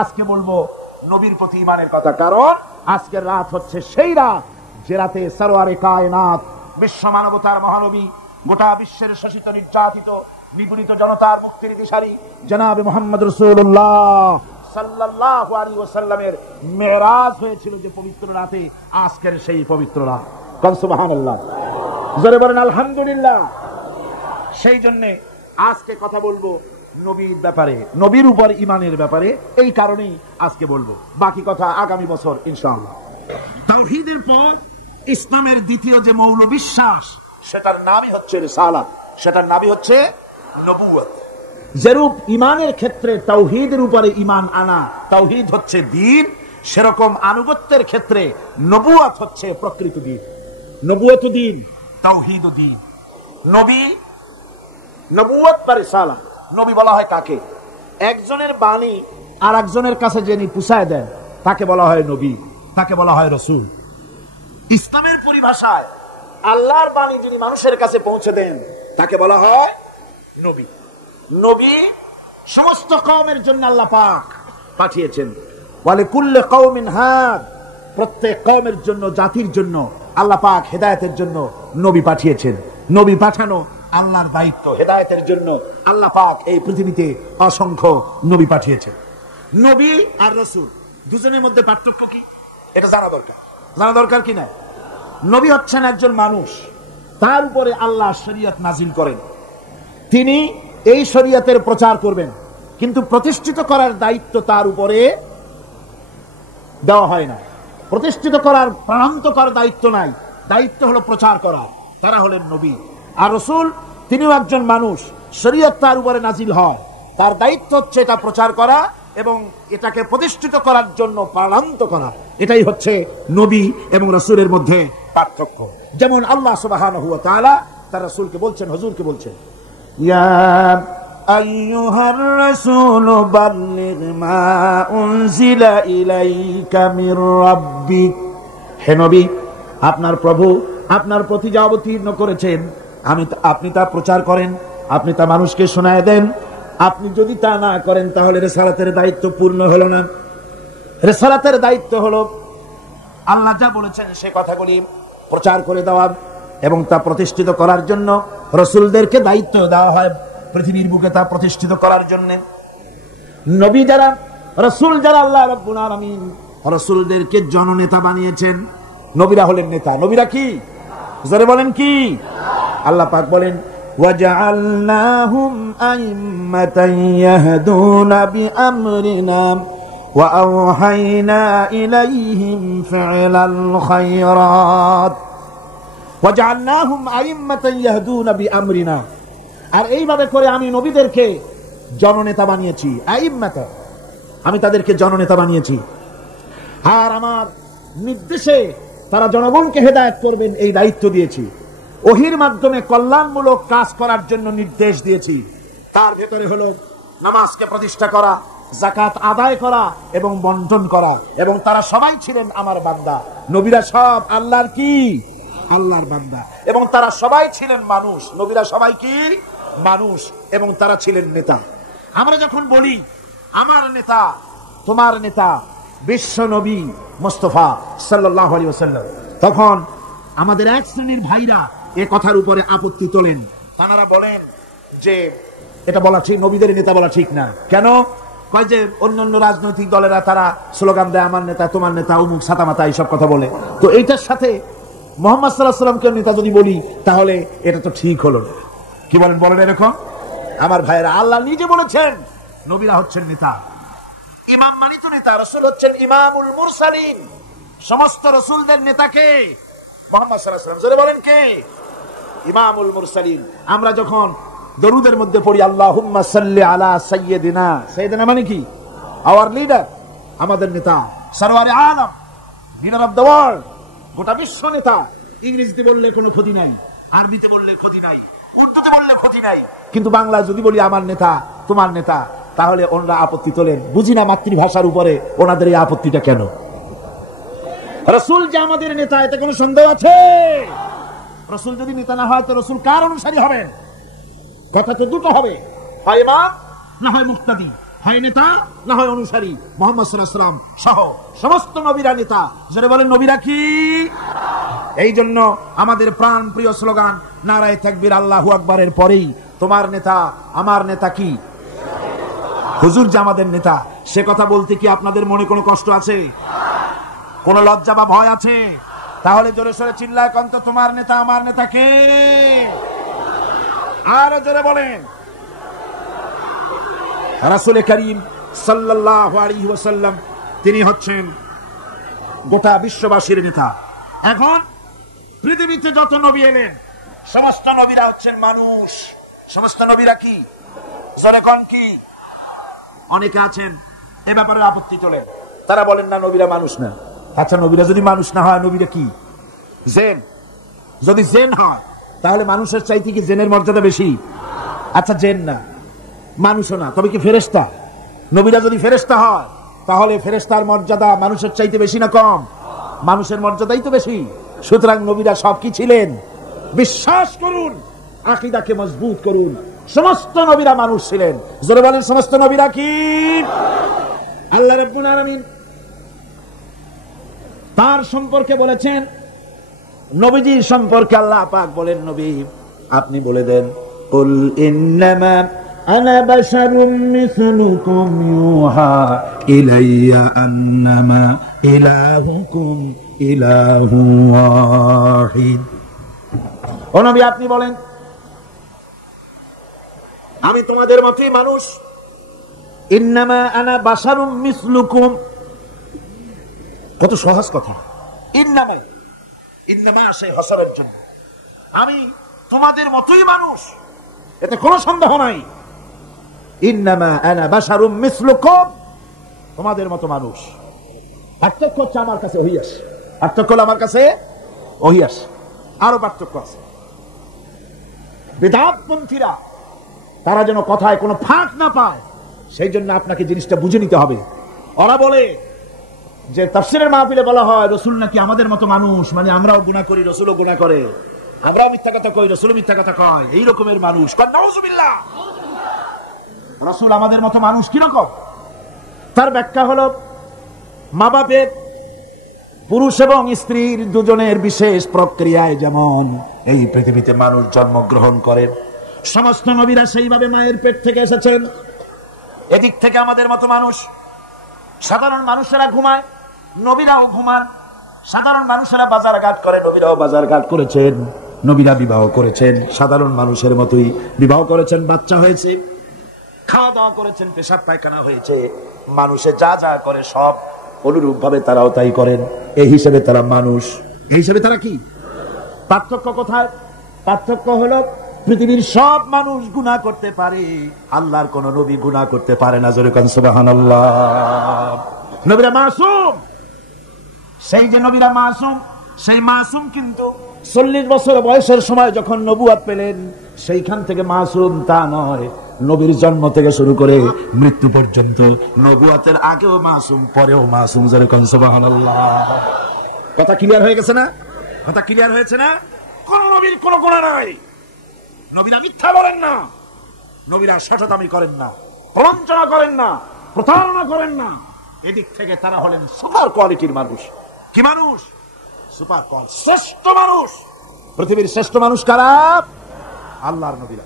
আজকে বলবো নবীর প্রতি ঈমানের কথা, কারণ আজকের রাত হচ্ছে সেই রাত যে রাতে সরওয়ারে কায়নাত, বিশ্ব মানবতার মহানবী, গোটা বিশ্বের শোষিত নির্যাতিত নিপীড়িত জনতার মুক্তির দিশারি জনাবে মুহাম্মদ রাসূলুল্লাহ সাল্লাল্লাহু আলাইহি ওয়াসাল্লামের মেরাজ হয়েছিল যে পবিত্র রাতে, আজকের সেই পবিত্র রাত। কোন সুবহানাল্লাহ, জোরে বলেন আলহামদুলিল্লাহ। সেই জন্য আজকে কথা বলবো নবীর ব্যাপারে, নবীর উপর ঈমানের ব্যাপারে। এই কারণেই আজকে বলবো, বাকি কথা আগামী বছর ইনশাআল্লাহ। তাওহীদের পর ইসলামের দ্বিতীয় যে মৌল বিশ্বাস, সেটার নামই হচ্ছে রিসালাত, সেটার নামই হচ্ছে নবুয়ত। যেরূপ ঈমানের ক্ষেত্রে তাওহীদের উপরে ঈমান আনা, তাওহীদ হচ্ছে দ্বীন, সেরকম আনুগত্যের ক্ষেত্রে নবুয়ত হচ্ছে প্রকৃত দ্বীন। নবুয়ত দ্বীন, তাওহীদ দ্বীন। নবী, নবুয়ত বা রিসালাত। নবী বলা হয় কাকে? একজনের বাণী আর একজনের কাছে যিনি পৌঁছায় দেন তাকে বলা হয় নবী, তাকে বলা হয় রাসূল। ইসলামের পরিভাষায় আল্লাহর বাণী যিনি মানুষের কাছে পৌঁছে দেন তাকে বলা হয় নবী। নবী সমস্ত কওমের জন্য আল্লাহ পাক পাঠিয়েছেন। ওয়ালিকুল্লি কওমিন হাদ, প্রত্যেক কওমের জন্য, জাতির জন্য আল্লাহ পাক হেদায়েতের জন্য নবী পাঠিয়েছেন। নবী পাঠানো আল্লাহর দায়িত্ব। হেদায়েতের জন্য আল্লাহ পাক এই পৃথিবীতে অসংখ্য নবী পাঠিয়েছেন। নবী আর রাসূল দুজনের মধ্যে পার্থক্য কি, এটা জানা দরকার। জানা দরকার কি না? নবী হচ্ছেন একজন মানুষ, তার উপরে আল্লাহ শরীয়ত নাজিল করেন, তিনি এই শরীয়তের প্রচার করবেন, কিন্তু প্রতিষ্ঠিত করার দায়িত্ব তার উপরে দেওয়া হয় না। প্রতিষ্ঠিত করার, প্রাণান্ত করার দায়িত্ব নাই, দায়িত্ব হলো প্রচার করা। তারা হলেন নবী। আর রাসূল তিনিও একজন মানুষ, শরীয়ত তার উপরে নাজিল হয়, তার দায়িত্ব হচ্ছে এটা প্রচার করা এবং এটাকে প্রতিষ্ঠিত করার জন্য প্রাণান্ত করা। এটাই হচ্ছে নবী এবং রাসূলের মধ্যে পার্থক্য। যেমন আল্লাহ সুবহানাহু ওয়া তাআলা তার রাসূলকে বলছেন, হুজুরকে বলছেন, ইয়া আইয়ুহার রাসূল বাল্লিগ মা উনজিলা ইলাইকা মির রাব্বিক। হে নবী, আপনার প্রভু আপনার প্রতি যা অবতীর্ণ করেছেন আপনি তা প্রচার করেন, আপনি তা মানুষকে শোনায় দেন। আপনি যদি তা না করেন তাহলে রিসালাতের দায়িত্ব পূর্ণ হলো না। রিসালাতের দায়িত্ব হলো আল্লাহ যা বলেছেন সে কথাগুলি প্রচার করে দেওয়া এবং তা প্রতিষ্ঠিত করার জন্য রাসূলদেরকে দায়িত্ব দেওয়া হয় পৃথিবীর বুকে তা প্রতিষ্ঠিত করার জন্য। নবী যারা, রাসূল যারা, আল্লাহ রাব্বুল আলামিন রাসূলদেরকে জননেতা বানিয়েছেন। নবীরা হলেন নেতা। নবীরা কি? জোরে বলেন কি? আল্লাহ পাক বলেন, ওয়াজআলনাহুম আইম্মাতান ইয়াহদুনা বিআমরিনা ওয়া আওহাইনা ইলাইহিম ফি'লাল খায়রাত। ওয়াজআলনাহুম আইম্মাতান ইয়াহদুনা বিআমরিনা। আর এইভাবে করে আমি নবীদেরকে জননেতা বানিয়েছি। আইম্মাতা, আমি তাদেরকে জননেতা বানিয়েছি। আর আমার নির্দেশে তারা জনগণকে হেদায়েত করবেন, এই দায়িত্ব দিয়েছি। ওহীর মাধ্যমে কল্যাণমূলক কাজ করার জন্য নির্দেশ দিয়েছি। তার ভেতরে হলো নামাজকে প্রতিষ্ঠা করা, যাকাত আদায় করা এবং বন্টন করা। এবং তারা সবাই ছিলেন আমার বান্দা। নবীরা সব আল্লাহর কি? আল্লাহর বান্দা। এবং তারা সবাই ছিলেন মানুষ। নবীরা সবাই কি? মানুষ। এবং তারা ছিলেন নেতা। আমরা যখন বলি আমার নেতা, তোমার নেতা বিশ্ব নবী মুস্তাফা সাল্লাল্লাহু আলাইহি ওয়াসাল্লাম, তখন আমাদের এক শ্রেণীর ভাইরা এ কথার উপরে আপত্তি তোলেন। তারা বলেন যে এটা বলা ঠিক, নবীদের নেতা বলা ঠিক না। কেন? কয় যে অন্যান্য রাজনৈতিক দলেরা তারা স্লোগান দেয় আমার নেতা, তোমার নেতা, অমুক ছাতামাতা, এইসব কথা বলে। তো এইটার সাথে মুহাম্মদ সাল্লাল্লাহু আলাইহি ওয়াসাল্লামকে নেতা যদি বলি তাহলে এটা তো ঠিক হলো না। কি বলেন? বলেন এরকম। আমার ভাইয়েরা, আল্লাহ নিজে বলেছেন নবীরা হচ্ছেন নেতা। ইমাম মানে তো নেতা। রাসূল হচ্ছেন ইমামুল মুরসালিন। সমস্ত রাসূলদের নেতাকে মুহাম্মদ সাল্লাল্লাহু আলাইহি ওয়াসাল্লাম। জোরে বলেন কে? ইমামুল মুরসালিন। আমরা যখন দরুদের মধ্যে পড়ি আল্লাহুম্মা সাল্লি আলা সাইয়্যিদিনা, সাইয়্যিদিনা মানে কি? আওয়ার লিডার, আমাদের নেতা, Sarware Alam, leader of the world, গোটা বিশ্ব নেতা। ইংরেজিতে বললে কোনো ক্ষতি নাই, আরবিতে বললে ক্ষতি নাই, উর্দুতে বললে ক্ষতি নাই, কিন্তু বাংলায় যদি বলি আমার নেতা, তোমার নেতা, তাহলে ওনারা আপত্তি তোলেন। বুঝি না মাতৃভাষার উপরে ওনাদের এই আপত্তিটা কেন? রাসূল যে আমাদের নেতা, এতে কোনো সন্দেহ আছে? রাসূল যদি নেতা না হয় তো রাসূল কার অনুসারী হবেন? কথা তো দুটো হবে, হয় ইমাম না হয় মুক্তাদি, হয় নেতা না হয় অনুসারী। মুহাম্মদ সাল্লাল্লাহু আলাইহি ওয়াসাল্লাম সহ সমস্ত নবীরা নেতা। যারা বলেন নবীরা কি? এই জন্য আমাদের প্রাণ প্রিয় স্লোগান নারায়ে তাকবীর আল্লাহু আকবারের পরেই তোমার নেতা আমার নেতা কি? হুজুর যে আমাদের নেতা, সে কথা বলতে কি আপনাদের মনে কোনো কষ্ট আছে? কোন লজ্জা বা ভয় আছে? তাহলে জোরে সোরে চিল্লায় কন্ত তোমার নেতা আমার নেতা কে? আর জোরে বলেন। রাসূল করিম সাল্লাল্লাহু আলাইহি ওয়াসাল্লাম তিনি হচ্ছেন গোটা বিশ্ববাসীর নেতা। এখন পৃথিবীতে যত নবী এলেন সমস্ত নবীরা হচ্ছেন মানুষ। সমস্ত নবীরা কি? জোরে কোন কি? অনেকে আছেন এ ব্যাপারে আপত্তি তোলেন, তারা বলেন না নবীরা মানুষ না। আচ্ছা নবীরা যদি মানুষ না হয় নবীরা কি? জেন। যদি জেন হয় তাহলে মানুষের চাইতে কি জেনের মর্যাদা বেশি? আচ্ছা জেন না মানুষও না, তবে কি ফেরেশতা? নবীরা যদি ফেরেশতা হয় তাহলে ফেরেশতার মর্যাদা মানুষের চাইতে বেশি না কম? মানুষের মর্যাদাই তো বেশি। সুতরাং নবীরা সব কি ছিলেন? বিশ্বাস করুন, আকীদাকে মজবুত করুন, সমস্ত নবীরা মানুষ ছিলেন। জোরে বলেন সমস্ত নবীরা কি? আল্লাহ রাব্বুল আলামিন তার সম্পর্কে বলেছেন, নবীজির সম্পর্কে আল্লাহ পাক বলেন, নবী আপনি বলে দেন, কুল ইন্নামা আনা বাশারুম মিসলুকুম ইউহা ইলাইয়া আন্নামা ইলাহুকুম ইলাহু ওয়াহিদ। ও নবী আপনি বলেন আমি তোমাদের মতই মানুষ। ইন্নামা আনা বাশারুম মিসলুকুম, কত সহজ কথা। ইন্নামা, ইন্নামা আসে হসরের জন্য। আমি তোমাদের মতই মানুষ, এতে কোনো সন্দেহ নাই। ইন্নামা আনা বাশারুম মিসলুকুম, তোমাদের মতো মানুষ। পার্থক্য হচ্ছে আমার কাছে ওহী আসে, পার্থক্য হলো আমার কাছে ওহী আসে। আরো পার্থক্য আছে। বিদআতপন্থীরা তারা যেন কথায় কোনো ফাঁক না পায়, সেই জন্য আপনাকে জিনিসটা বুঝে নিতে হবে। ওরা বলে যে তাফসীরের মাহফিলে বলা হয় রাসূল নাকি আমাদের মতো মানুষ, মানে আমরাও গুনাহ করি রাসূলও গুনাহ করে, আমরাও মিথ্যা কথা কই রাসূলও মিথ্যা কথা কয়, এই রকমের মানুষ। নাউযুবিল্লাহ। রাসূল আমাদের মতো মানুষ কি রকম? তার ব্যাখ্যা হলো মা বাপের, পুরুষ এবং স্ত্রীর দুজনের বিশেষ প্রক্রিয়ায় যেমন এই পৃথিবীতে মানুষ জন্মগ্রহণ করে, সমস্ত নবীরা সেইভাবে মায়ের পেট থেকে এসেছেন। এদিক থেকে আমাদের মতো মানুষ। সাধারণ মানুষেরা ঘুমায়, নবীরাও ঘুমান। সাধারণ মানুষেরা বাজার ঘাট করে, নবীরাও বাজার ঘাট করেছেন। নবীরা বিবাহ করেছেন, সাধারণ মানুষের মতোই বিবাহ করেছেন, বাচ্চা হয়েছে, খাওয়া দাওয়া করেছেন, পেশাব পায়খানা হয়েছে। মানুষে যা যা করে সব অনুরূপ ভাবে তারাও তাই করেন। এই হিসেবে তারা মানুষ। এই হিসেবে তারা কি? পার্থক্য কোথায়? পার্থক্য হলো পৃথিবীর সব মানুষ গুনাহ করতে পারে, আল্লাহর কোন নবী গুনাহ করতে পারে না। জোরে কোন সুবহানাল্লাহ। নবীরা মাসুম। সেই যে নবীরা মাসুম, সেই মাসুম কিন্তু 40 বছর বয়সের সময় যখন নবুয়ত পেলেন, সেইখান থেকে মাসুম তা নয়। নবীর জন্ম থেকে শুরু করে মৃত্যু পর্যন্ত, নবুয়তের আগেও মাসুম, পরেও মাসুম। জোরে কোন সুবহানাল্লাহ। কথা ক্লিয়ার হয়ে গেছে না? কথা ক্লিয়ার হয়েছে না? কোন নবীর কোন গুনাহ নাই। নবীরা মিথ্যা বলেন না, নবীরা শঠতামি করেন না, প্রবঞ্চনা করেন না, প্রতারণা করেন না। এদিক থেকে তারা হলেন সুপার কোয়ালিটির মানুষ। কি মানুষ? সুপার কোয়ালিটি, শ্রেষ্ঠ মানুষ। পৃথিবীর শ্রেষ্ঠ মানুষ কারা? আল্লাহর নবীরা।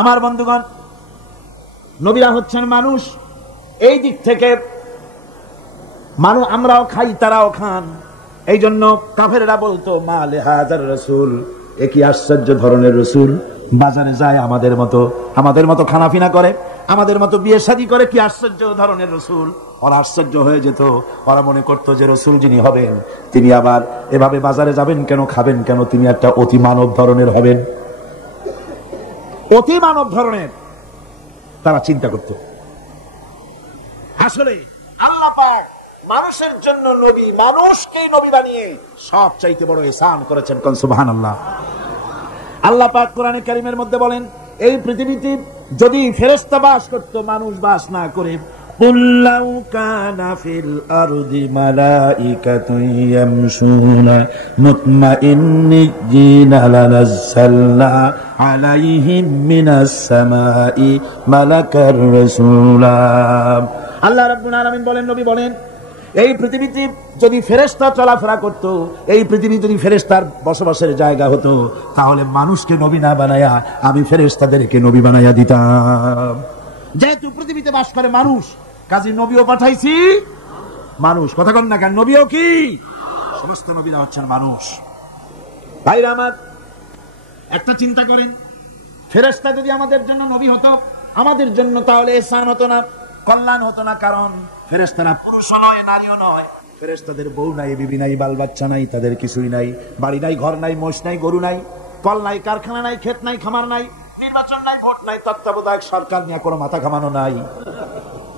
আমার বন্ধুগণ, নবীরা হচ্ছেন মানুষ। এই দিক থেকে মানুষ, আমরাও খাই তারাও খান। এই জন্য কাফেররা বলতো মা লিহাযার রাসূল, এ কি আশ্চর্য ধরনের রাসূল, বাজারে যায় আমাদের মতো খানাফিনা করে, আমাদের মতো বিয়ে শাদী করে, কি আশ্চর্য ধরনের রাসূল। ওরা আশ্চর্য হয়ে যেত। ওরা মনে করতো যে রাসূল যিনি হবেন তিনি আবার এভাবে বাজারে যাবেন কেন, খাবেন কেন, তিনি একটা অতি মানব ধরনের হবেন। অতি মানব ধরনের তারা চিন্তা করত। আসলে আল্লাহ পাক মানুষের জন্য নবী, মানুষকে নবী বানিয়ে সব চাইতে বড় ইহসান করেছেন। কোন সুবহানাল্লাহ। আল্লাহ পাক কোরআনে কারীমের মধ্যে বলেন, এই পৃথিবীতে যদি ফেরেশতা বাস করত, মানুষ বাস না করে, قل لو كان في الأرض ملائكة يمشون مطمئنين لنزلنا عليهم من السماء ملكا رسولا আল্লাহ রাব্বুল আলামিন বলেন, নবী বলেন, এই পৃথিবীতে যদি ফেরেশতা চলাফেরা করত, এই পৃথিবী যদি ফেরেশতার বসবাসের জায়গা হতো, তাহলে মানুষকে নবী না বানায়া আমি ফেরেশতাদেরকে নবী বানায়া দিতাম। যেহেতু পৃথিবীতে বাস করে মানুষ, কাজী নবীও পাঠাইছি মানুষ। কথা কন না কেন? নবীও কি? সমস্ত নবীরা হচ্ছেন মানুষ। ভাইরা আমার, একটা চিন্তা করেন, ফেরেশতা যদি আমাদের জন্য নবী হতো, আমাদের জন্য তাহলে ihsan হতো না, কল্যাণ হতো না। কারণ ফেরেশতারা পুরুষ নয়, নারীও নয়। ফেরেশতাদের বউ নাই, বিবি নাই, বাল বাচ্চা নাই, তাদের কিছুই নাই, বাড়ি নাই, ঘর নাই, মোষ নাই, গরু নাই, কল নাই, কারখানা নাই, ক্ষেত নাই, খামার নাই, নির্বাচন নাই, ভোট নাই, তত্ত্বাবধায়ক সরকার নিয়ে কোনো মাথা ঘামানো নাই।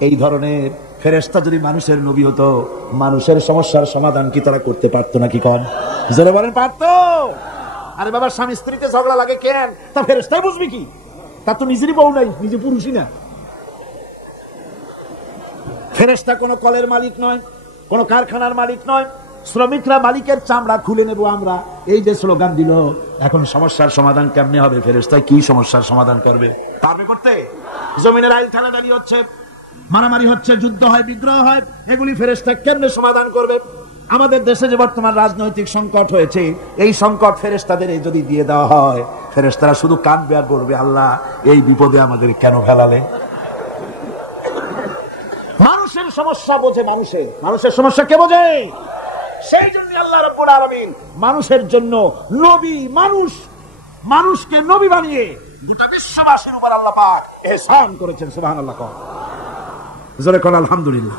এই ধরনের ফেরেশতা যদি মানুষের নবী হতো, মানুষের সমস্যার সমাধান কি তারা করতে পারতো নাকি? কন জোরে বলেন, পারতো? আরে বাবা, স্বামী স্ত্রীতে ঝগড়া লাগে কেন? তা ফেরেশতাই বুঝবি কি? তার তো নিজেরই বউ নাই, নিজে পুরুষই না। ফেরেশতা কোনো কলের মালিক নয়, কোনো কারখানার মালিক নয়। শ্রমিকরা মালিকের চামড়া খুলে নেব আমরা, এই যে স্লোগান দিল, এখন সমস্যার সমাধান কেমনে হবে? ফেরেশতা কি সমস্যার সমাধান করবে? পারবে করতে? জমিনের আইল ঠেলাঠালি হচ্ছে, মারামারি হচ্ছে, যুদ্ধ হয়, বিগ্রহ হয়, এগুলি ফেরেশতা কেমনে সমাধান করবে? আমাদের দেশে যে বর্তমান রাজনৈতিক সংকট হয়েছে, এই সংকট ফেরেশতাদের যদি দিয়ে দেওয়া হয়, ফেরেশতারা শুধু কাঁদবে আর বলবে, আল্লাহ এই বিপদে আমাদের কেন ফেলালে? মানুষের সমস্যা বোঝে, মানুষের সমস্যা কে বোঝে? সেই জন্য আল্লাহ রাব্বুল আলামিন মানুষের জন্য নবী, মানুষকে নবী বানিয়ে গোটা বিশ্ববাসীর উপর আল্লাহ পাক ihsan করেছেন। সুবহানাল্লাহ, জোরে কোন আলহামদুলিল্লাহ।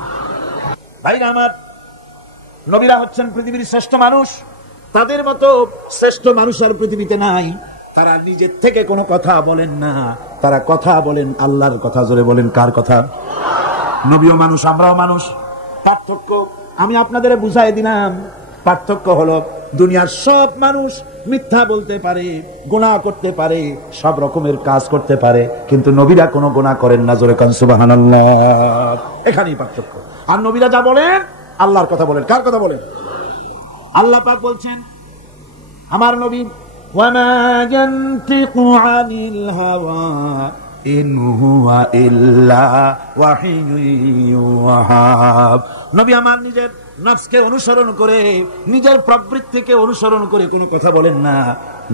ভাইরা আমার, নবীরা হচ্ছেন পৃথিবীর শ্রেষ্ঠ মানুষ। তাদের মতো শ্রেষ্ঠ মানুষ আর পৃথিবীতে নাই। তারা নিজের থেকে কোনো কথা বলেন না, তারা কথা বলেন আল্লাহর কথা। জোরে বলেন, কার কথা? নবীও মানুষ, আমরাও মানুষ। পার্থক্য আমি আপনাদের বুঝাই দিলাম। পার্থক্য হলো, দুনিয়ার সব মানুষ মিথ্যা বলতে পারে, গুনাহ করতে পারে, সব রকমের কাজ করতে পারে, কিন্তু নবীরা কোনো গুনাহ করেন না। জোরে কান সুবহানাল্লাহ। এখানেই পার্থক্য। আর নবীরা যা বলেন আল্লাহর কথা বলেন। কার কথা বলেন? আল্লাহ পাক বলছেন, আমার নবী, ওয়ামা ইয়ানতিকু আনিল হাওয়া ইন হুয়া ইল্লা ওয়াহিয়ুন ইউহা। নবী আমার নিজের নফসকে অনুসরণ করে, নিজের প্রবৃত্তিকে অনুসরণ করে কোনো কথা বলেন না।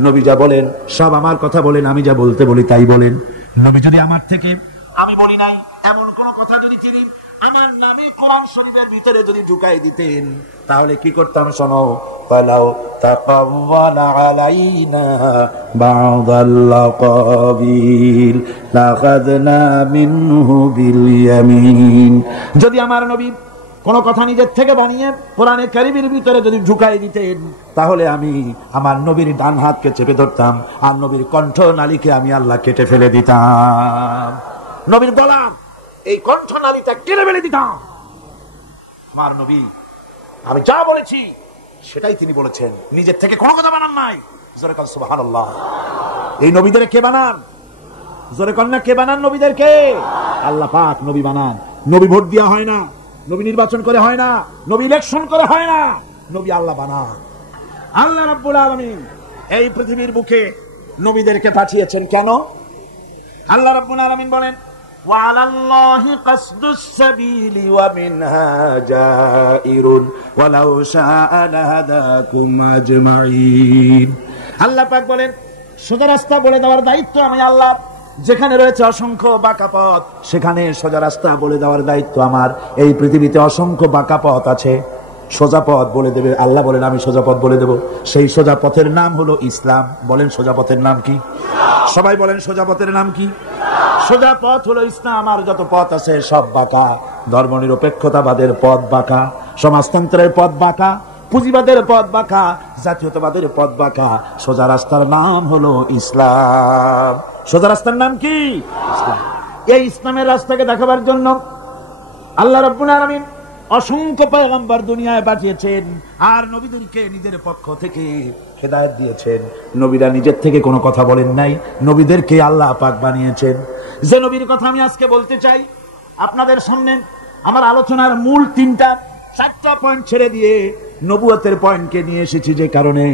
নবী যা বলেন সব আমার কথা বলেন, আমি যা বলতে বলি তাই বলেন। নবী যদি আমার থেকে আমি বলি নাই এমন কোন কথা যদি তিনি আমার নামে কোরআন শরীফের ভিতরে যদি ঢুকাই দিতেন, তাহলে কি করতাম? শোনো, ফালাউ তাকাওয়ালা আলাইনা বা'দাল লাকাবিল লাখাযনা মিনহু বিল ইয়ামিন। যদি আমার নবী কোন কথা নিজের থেকে বানিয়ে কোরআনে কারীমের ভিতরে যদি ঢুকাই দিতেন, তাহলে আমি আমার নবীর ডান হাতকে চেপে ধরতাম, আর নবীর কণ্ঠ নালীকে আমি আল্লাহ কেটে ফেলে দিতাম। নবীর গলা, এই কণ্ঠ নালীটা কেটে ফেলে দিতাম। আমার নবী, আমি যা বলেছি সেটাই তিনি বলেছেন, নিজের থেকে কোনো কথা বানান নাই। জোরে কান সুবহানাল্লাহ। এই নবীদের কে বানান? জোরে কান না, কে বানান নবীদেরকে? আল্লাহ পাক নবী বানান। নবী ভোট দেওয়া হয় না, নবী নির্বাচন করে হয় না, নবী ইলেকশন করে হয় না, নবী আল্লাহ বানান। আল্লাহ রাব্বুল আলামিন এই পৃথিবীর বুকে নবীদেরকে পাঠিয়েছেন কেন? আল্লাহ রাব্বুল আলামিন বলেন, وعلى الله قصد السبيل ومنها جائر ولو شاء لهداكم أجمعين। আল্লাহ পাক বলেন, সোজা রাস্তা বলে দেওয়ার দায়িত্ব আমি আল্লাহ। যেখানে রয়েছে অসংখ্য বাঁকা পথ, সেখানে সোজা রাস্তা বলে দেওয়ার দায়িত্ব আমার। এই পৃথিবীতে অসংখ্য বাঁকা পথ আছে, সোজা পথ বলে দেবে আল্লাহ। বলেন, আমি সোজা পথ বলে দেব। সেই সোজা পথের নাম হলো ইসলাম। বলেন, সোজা পথের নাম কি? সবাই বলেন, সোজা পথের নাম কি? সোজা পথ হলো ইসলাম। আর যত পথ আছে সব বাঁকা। ধর্মনিরপেক্ষতাবাদের পথ বাঁকা, সমাজতন্ত্রের পথ বাঁকা, পুঁজিবাদের পথ বাঁকা, জাতীয়তাবাদের পথ বাঁকা। সোজা রাস্তার নাম হলো ইসলাম। সোজা রাস্তার নাম কি? ইসলাম। এই ইসলামের রাস্তাকে দেখাবার জন্য আল্লাহ রাব্বুল আলামিন অসংখ্য পয়গম্বর দুনিয়ায় পাঠিয়েছেন, আর নবীদেরকে নিজের পক্ষ থেকে হেদায়েত দিয়েছেন। নবীরা নিজের থেকে কোনো কথা বলেন নাই, নবীদেরকে আল্লাহ পাক বানিয়েছেন। যে নবীর কথা আমি আজকে বলতে চাই আপনাদের সামনে, আমার আলোচনার মূল 3টা 4টা পয়েন্ট ছেড়ে দিয়ে নবুয়তের পয়েন্টকে নিয়ে এসেছি, যে কারণে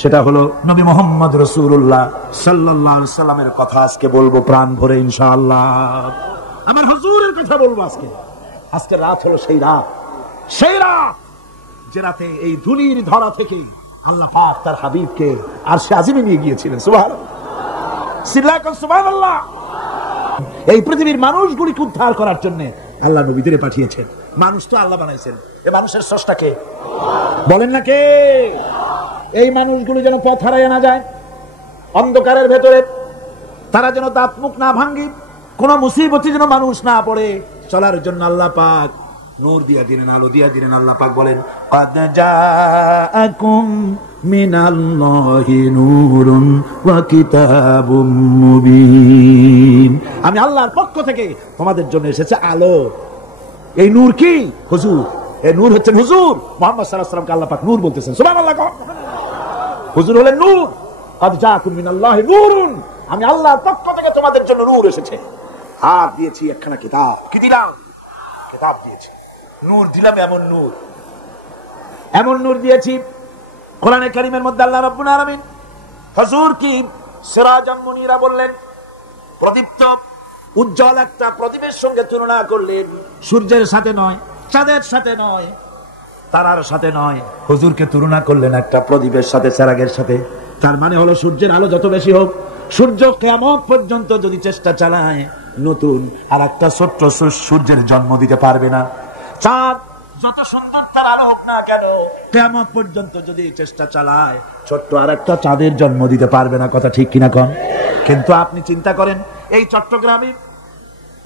সেটা হলো নবী মুহাম্মদ রাসূলুল্লাহ সাল্লাল্লাহু আলাইহি সাল্লামের কথা আজকে বলবো প্রাণ ভরে ইনশাআল্লাহ। আমার হুজুরের কথা বলবো আজকে। আজকে রাত হলো সেই রাত যে রাতে এই ধুলির ধরা থেকে আল্লাহ পাক তার হাবিবকে আরশে আজিমে নিয়ে গিয়েছিলেন। সুবহানাল্লাহ, সিল্লাকুন সুবহানাল্লাহ। এই পৃথিবীর মানুষগুলিকে উদ্ধার করার জন্য আল্লাহ নবীদের পাঠিয়েছেন। মানুষ তো আল্লাহ বানাইছেন, এই মানুষের স্রষ্টা কে বলেন না কে? এই মানুষগুলো যেন পথ হারায় না যায়, অন্ধকারের ভেতরে তারা যেন দাঁত মুখ না ভাঙ্গি, কোন মুসিবতে যেন মানুষ না পড়ে, চলার জন্য আল্লাহ পাক নূর দিয়া দিলেন, আলো দিয়া দিলেন। আল্লাহ পাক বলেন, قد جاءكم من الله نور وكتاب مبين। আমি আল্লাহর পক্ষ থেকে তোমাদের জন্য এসেছে আলো। এই নূর কি? হুজুর। এই নূর হচ্ছেন হুজুর মুহাম্মদ সাল্লাল্লাহু আলাইহি ওয়াসাল্লামকে আল্লাহ পাক নূর বলতেছেন। সুবহানাল্লাহ। হুজুর হলেন নূর। قد جاءكم من الله نور। আমি আল্লাহর পক্ষ থেকে তোমাদের জন্য নূর এসেছে। হাত দিয়েছি একখানা কিতাব। কি দিলাম? কিতাব দিয়েছি। নূর দিলাম, এমন নূর দিয়েছি। কোরআনে কারীমের মধ্যে আল্লাহ রাব্বুল আলামিন হুজুর কি সিরাজাম মুনীরা বললেন, প্রদীপ্ত উজ্জ্বল একটা প্রদীপের সঙ্গে তুলনা করলেন। সূর্যের সাথে নয়, চাঁদের সাথে নয়, তারার সাথে নয়, হুজুরকে তুলনা করলেন একটা প্রদীপের সাথে, চেরাগের সাথে। তার মানে হলো সূর্যের আলো যত বেশি হোক, সূর্য কিয়ামত পর্যন্ত যদি চেষ্টা চালায়, নতুন আর একটা ছোট্ট সূর্যের জন্ম দিতে পারবে না। চাঁদ যত সুন্দর তার আলো হোক না কেন, কিয়ামত পর্যন্ত যদি চেষ্টা চালায়, ছোট্ট আর একটা চাঁদের জন্ম দিতে পারবে না। কথা ঠিক কিনা কন? কিন্তু আপনি চিন্তা করেন, এই চট্টগ্রামে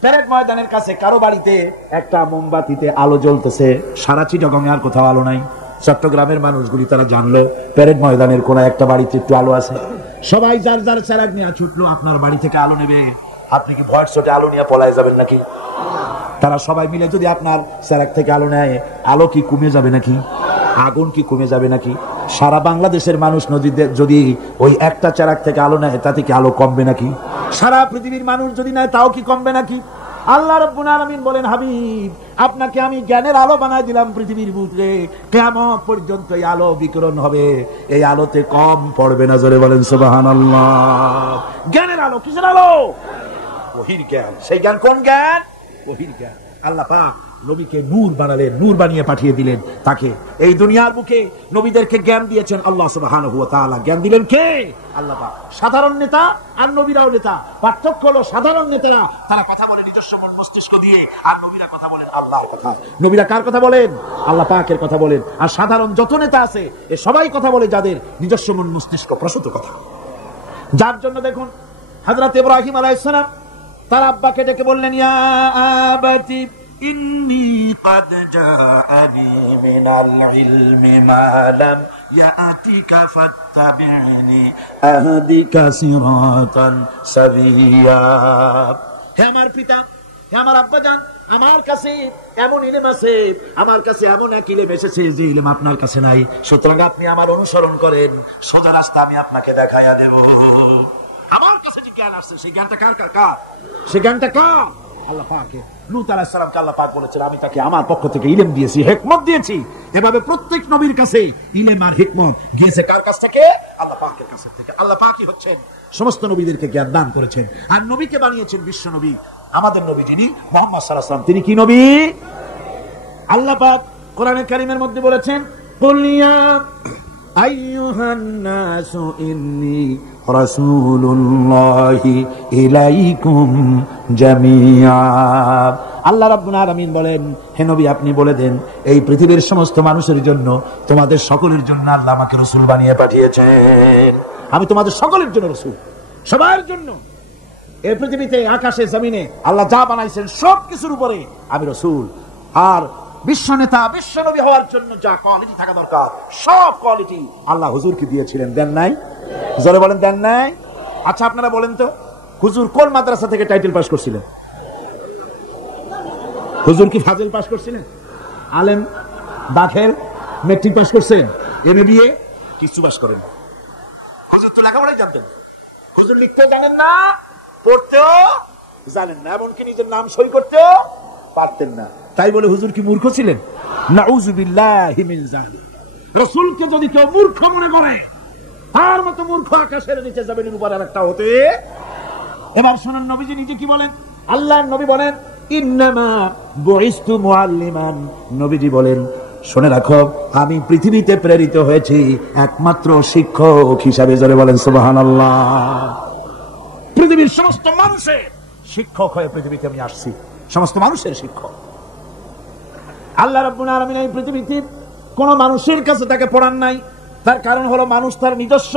প্যারেড ময়দানের কাছে কারো বাড়িতে একটা মোমবাতিতে আলো জ্বলতেছে, সারা চিটাগং আর কোথাও আলো নাই। চট্টগ্রামের মানুষগুলি তারা জানলো প্যারেড ময়দানের কোন একটা বাড়িতে একটু আলো আছে, সবাই যার যার চেরাগ নিয়ে ছুটলো আপনার বাড়ি থেকে আলো নেবে। আপনি কি ভয়ের শটে আলো নিয়ে পলায় যাবেন নাকি? তারা সবাই মিলে যদি আপনার চেরাগ থেকে আলো নেয়, আলো কি কমে যাবে নাকি? আগুন কি কমে যাবে নাকি? সারা বাংলাদেশের মানুষ নদীতে যদি ওই একটা চেরাগ থেকে আলো নেয়, তাতে কি আলো কমবে নাকি? সারা পৃথিবীর মানুষ যদি নেয়, তাও কি কমবে নাকি? আল্লাহ রাব্বুল আলামিন বলেন, হাবিব আপনাকে আমি জ্ঞানের আলো বানায় দিলাম পৃথিবীর বুকে, কিয়ামত পর্যন্ত এই আলো বিকিরণ হবে, এই আলোতে কম পড়বে না। জোরে বলেন সুবহানাল্লাহ। জ্ঞানের আলো, কিসের আলো? ওহীর জ্ঞান। সেই জ্ঞান কোন জ্ঞান? ওহীর জ্ঞান। আল্লাহ পাক নবীকে নূর বানালেন, নূর বানিয়ে পাঠিয়ে দিলেন তাকে। এই দুনিয়ার বুকে নবীদেরকে জ্ঞান দিয়েছেন আল্লাহ সুবহানাহু ওয়া তাআলা। জ্ঞান দিলেন কে? আল্লাহ পাক। সাধারণ নেতা আর নবীরাও নেতা। পার্থক্য হলো সাধারণ নেতারা তারা কথা বলে নিজস্ব মন মস্তিষ্ক দিয়ে, আর নবীরা কথা বলেন আল্লাহর কথা। নবীরা কার কথা বলেন? আল্লাহ পাকের কথা বলেন। আর সাধারণ যত নেতা আছে এ সবাই কথা বলে যাদের নিজস্ব মন মস্তিষ্ক প্রসূত কথা। যার জন্য দেখুন হযরত ইব্রাহিম আলাইহিস সালাম তার আব্বাকে ডেকে বললেন, ইয়া আবাতি ইন্নী ক্বাদ জাআনি মিনাল ইলমি মা লাম ইয়াতিকা ফাত্তাবি'নি আহদিকা সিরাতান সাবিয়্যা। হে আমার পিতা, হে আমার আব্বাজান, আমার কাছে এমন ইলম আছে, আমার কাছে এমন এক ইলম এসেছে যে ইলম আপনার কাছে নাই। সুতরাং আপনি আমার অনুসরণ করেন, সোজা রাস্তা আমি আপনাকে দেখাইয়া দেব। আমার কাছে যে জ্ঞান আছে, সেই জ্ঞানটা কার? সেই জ্ঞানটা কার? আল্লাহ পাকের। লূত আলাইহিস সালামকে আল্লাহ পাক বলেছেন, আমি তাকে আমার পক্ষ থেকে ইলম দিয়েছি, হিকমত দিয়েছি। এভাবে প্রত্যেক নবীর কাছে ইলম আর হিকমত গিয়েছে কার কাছ থেকে? আল্লাহ পাকের কাছ থেকে। আল্লাহ পাকই হচ্ছেন সমস্ত নবীদেরকে জ্ঞান দান করেছেন, আর নবীকে বানিয়েছেন বিশ্ব নবী। আমাদের নবী যিনি মুহাম্মদ সাল্লাল্লাহু আলাইহি ওয়াসাল্লাম, তিনি কি নবী? আল্লাহ পাক কোরআনে কারীমের মধ্যে বলেছেন, কুল ইয়া আইয়ুহান নাসু ইন্নী রাসূলুল্লাহি ইলাইকুম জামিআ। আল্লাহ রাব্বুল আলামিন বলেন, হে নবী আপনি বলে দেন, এই পৃথিবীর সমস্ত মানুষের জন্য, তোমাদের সকলের জন্য আল্লাহ আমাকে রাসূল বানিয়ে পাঠিয়েছেন। আমি তোমাদের সকলের জন্য রাসূল, সবার জন্য। এই পৃথিবীতে আকাশে জমিনে আল্লাহ যা বানাইছেন সব কিছুর উপরে আমি রাসূল। আর বিশ্ব নেতা, বিশ্ব নবী হওয়ার জন্য যা কোয়ালিটি থাকা দরকার, সব কোয়ালিটি আল্লাহ হুজুরকে দিয়েছিলেন। দেন নাই? জোরে বলেন, দেন নাই? আচ্ছা আপনারা বলেন তো, হুজুর কোন মাদ্রাসা থেকে টাইটেল পাস করছিলেন? হুজুর কি ফাজিল পাস করছিলেন? আলেম, দাখিল, মেট্রিক পাস করছেন? এমএ বিএ কিছু পাস করেন? হুজুর তো লেখাপড়াই জানতেন, হুজুর লিখতেও জানেন না, পড়তেও জানেন না, এমনকি নিজের নাম সই করতেও পারতেন না। তাই বলে হুজুর কি মূর্খ ছিলেন? নাউযুবিল্লাহি মিন যালিক। রাসূলকে যদি কেউ মূর্খ মনে করে, তার মতো মূর্খ আকাশের নিচে জমিনের উপর আরেকটা হতে। এবার শুনুন নবীজি নিজে কি বলেন। আল্লাহর নবী বলেন, ইন্নামা বুইস্তু মুআল্লিমান। নবীজি বলেন, শুনে রাখো, আমি পৃথিবীতে প্রেরিত হয়েছি একমাত্র শিক্ষক হিসাবে। জোরে বলেন সুবহানাল্লাহ। পৃথিবীর সমস্ত মানুষের শিক্ষক হয়ে পৃথিবীতে আমি আসছি, সমস্ত মানুষের শিক্ষক। আল্লাহ রাব্বুল আলামিন এই পৃথিবীতে কোন মানুষের কাছে তাকে পড়ান নাই। তার কারণ হলো মানুষ তার নিজস্ব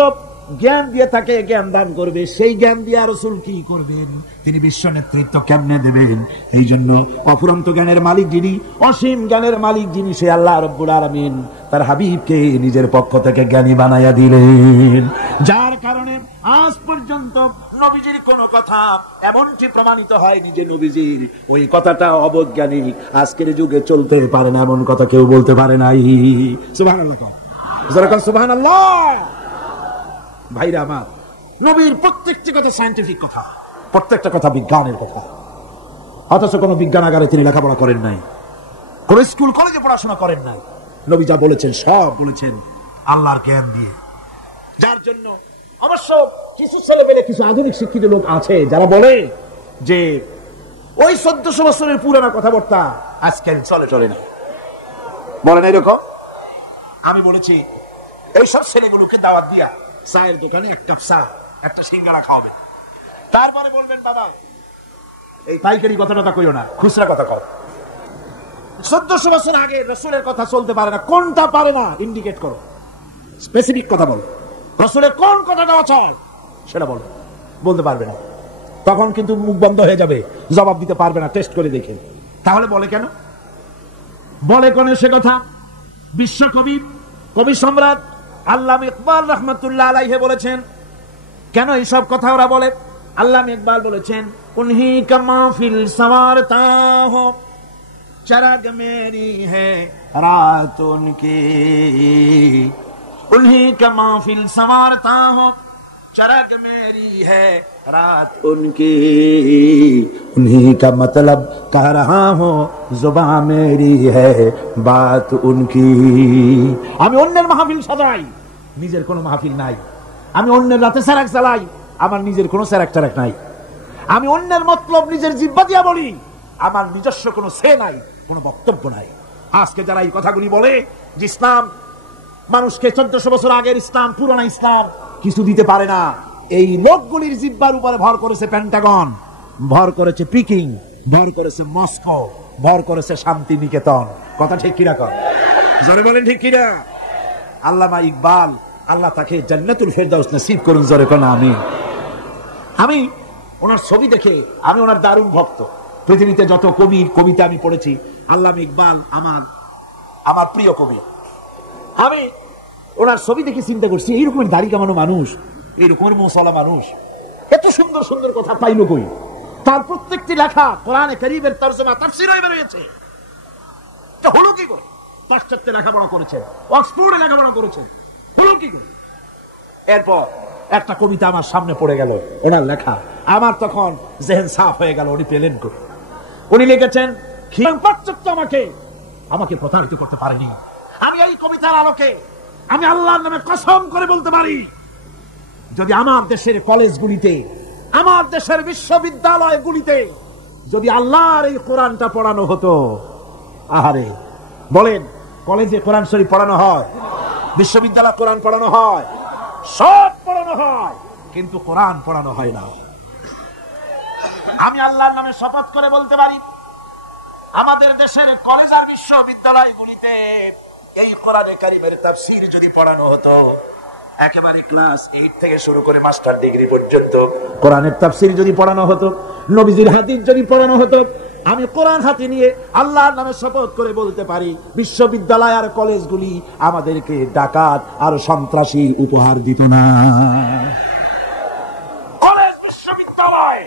জ্ঞান দিয়ে তাকে জ্ঞান দান করবে। সেই জ্ঞান দিয়ে রাসূল কি করবেন? তিনি বিশ্ব নেতৃত্ব কেমনে দেবেন? এই জন্য অফুরন্ত জ্ঞানের মালিক যিনি, অসীম জ্ঞানের মালিক যিনি, সে আল্লাহ রাব্বুল আলামিন তার হাবিবকে নিজের পক্ষ থেকে জ্ঞানী বানাইয়া দিলেন। যার কারণে আজ পর্যন্ত নবীজির কোন কথা এমনটি প্রমাণিত হয়নি যে নবীজির ওই কথাটা অবৈজ্ঞানিক, আজকের যুগে চলতে পারে না এমন কথা কেউ বলতে পারে নাই। সুবহানাল্লাহ, সুবহানাল্লাহ। ভাইরা আমার, নবীর প্রত্যেকটি কথা সায়েন্টিফিক কথা, প্রত্যেকটা কথা বিজ্ঞানের কথা। অথচ কোন বিজ্ঞানাগারে তিনি লেখাপড়া করেন নাই, কোন স্কুল কলেজে পড়াশোনা করেন নাই। নবী যা বলেছেন সব বলেছেন আল্লাহর জ্ঞান দিয়ে। যার জন্য অবশ্য কিছু ছেলেমেয়ে, কিছু আধুনিক শিক্ষিত লোক আছে যারা বলে যে ওই 1400 বছরের পুরানো কথাবার্তা আজকাল চলে না, বলেন এরকম। আমি বলেছি এইসব ছেলেগুলোকে দাওয়াত দিয়া চায়ের দোকানে এক কাপ চা, একটা সিঙ্গারা খাওয়াবে, তারপরে বলবেন বাবা এই পাইকারি কথাটা কইও না, খুচরা কথা কও। 1400 বছর আগে রাসূলের কথা চলতে পারে না, কোনটা পারে না ইন্ডিকেট করো, স্পেসিফিক কথা বলো। রাসূলের কোন কথাটা অচল সেটা বলো, বলতে পারবে না। তখন কিন্তু মুখ বন্ধ হয়ে যাবে, জবাব দিতে পারবে না, টেস্ট করে দেখে। তাহলে বলে কেন? বলে কোন সে কথা? বিশ্বকবি, কবি সম্রাট আল্লামা ইকবাল রাহমাতুল্লাহ আলাইহি বলেছেন কেন এইসব কথা ওরা বলে। আল্লামা ইকবাল বলেছেন, উনহি কা মাহফিল সওয়ারতা হো, চরাগ মেরি হ্যায় রাত উনকি, উনহি কা মাহফিল সওয়ারতা হো, চরাগ মেরি হ্যায় রাত উনকি, উনহি কা মতলব কহ রহা হো, জুবান মেরি হ্যায় বাত উনকি। আমি অন্যের মাহফিল সাজাই, নিজের কোনো মাহফিল নাই। আমি অন্যের রাতে সেরাক চালাই, আমার নিজের কোনো সেরাক টেরাক নাই। আমি অন্যের মতলব নিজের জিহ্বা দিয়া বলি, আমার নিজস্ব কোনো সে নাই, কোনো বক্তব্য নাই। আজকে যারা এই কথাগুলি বলে যে ইসলাম মানুষকে 1400 বছর আগের ইসলাম, পুরানা ইসলাম কিছু দিতে পারে না, এই লোকগুলির জিহ্বার উপরে ভর করেছে পেন্টাগন, ভর করেছে পিকিং, ভর করেছে মস্কো, ভর করেছে শান্তি নিকেতন। কথা ঠিক কিনা কর? জোরে বলেন ঠিক কিনা? আল্লামা ইকবাল, আল্লাহ তাকে জান্নাতুল ফেরদাউস নসিব করুন, জোরে কোন আমিন। আমি ওনার ছবি দেখে আমি ওনার দারুণ ভক্ত। পৃথিবীতে যত কবি কবিতা আমি পড়েছি, আল্লামা ইকবাল আমার প্রিয় কবি। আমি ওনার ছবি দেখে চিন্তা করছি, এইরকমের দাড়ি কামানো মানুষ, এইরকমের মুসলা মানুষ, এত সুন্দর সুন্দর কথা পাইল কই? তার প্রত্যেকটি লেখা কোরআনে কারীমের তরজমা তাফসীর হয়ে বেরিয়েছে। এটা হলো কি করে? পাশ্চাত্যে লেখাপড়া করেছেন, অক্সফোর্ডে লেখাপড়া করেছেন, হলো কি করে? এরপর একটা কবিতা আমার সামনে পড়ে গেল, ওনার লেখা। আমার তখন জেহেন সাফ হয়ে গেল, উনি পেলেন করে। উনি লিখেছেন, পাশ্চাত্য আমাকে প্রতারিত করতে পারেনি। আমি এই কবিতার আলোকে আমি আল্লাহর নামে কসম করে বলতে পারি, যদি আমার দেশের কলেজগুলিতে, আমার দেশের বিশ্ববিদ্যালয়গুলিতে যদি আল্লাহর এই কোরআনটা পড়ানো হতো, আহারে বলেন, কলেজে কোরআন শরীফ পড়ানো হয়, বিশ্ববিদ্যালয় কোরআন পড়ানো হয়, সব পড়ানো হয়, কিন্তু কোরআন পড়ানো হয় না। আমি আল্লাহর নামে শপথ করে বলতে পারি, আমাদের দেশের কলেজ আর বিশ্ববিদ্যালয়গুলিতে এই কোরআনে কারীমের তাফসীর যদি পড়ানো হতো, একেবারে ক্লাস 8 থেকে শুরু করে মাস্টার ডিগ্রি পর্যন্ত কোরআনের তাফসীর যদি পড়ানো হতো, নবীজির হাদিস যদি পড়ানো হতো, আমি কোরআন হাতে নিয়ে আল্লাহর নামে শপথ করে বলতে পারি, বিশ্ববিদ্যালয় আর কলেজগুলি আমাদেরকে ডাকাত আর সন্ত্রাসী উপহার দিত না। কলেজ বিশ্ববিদ্যালয়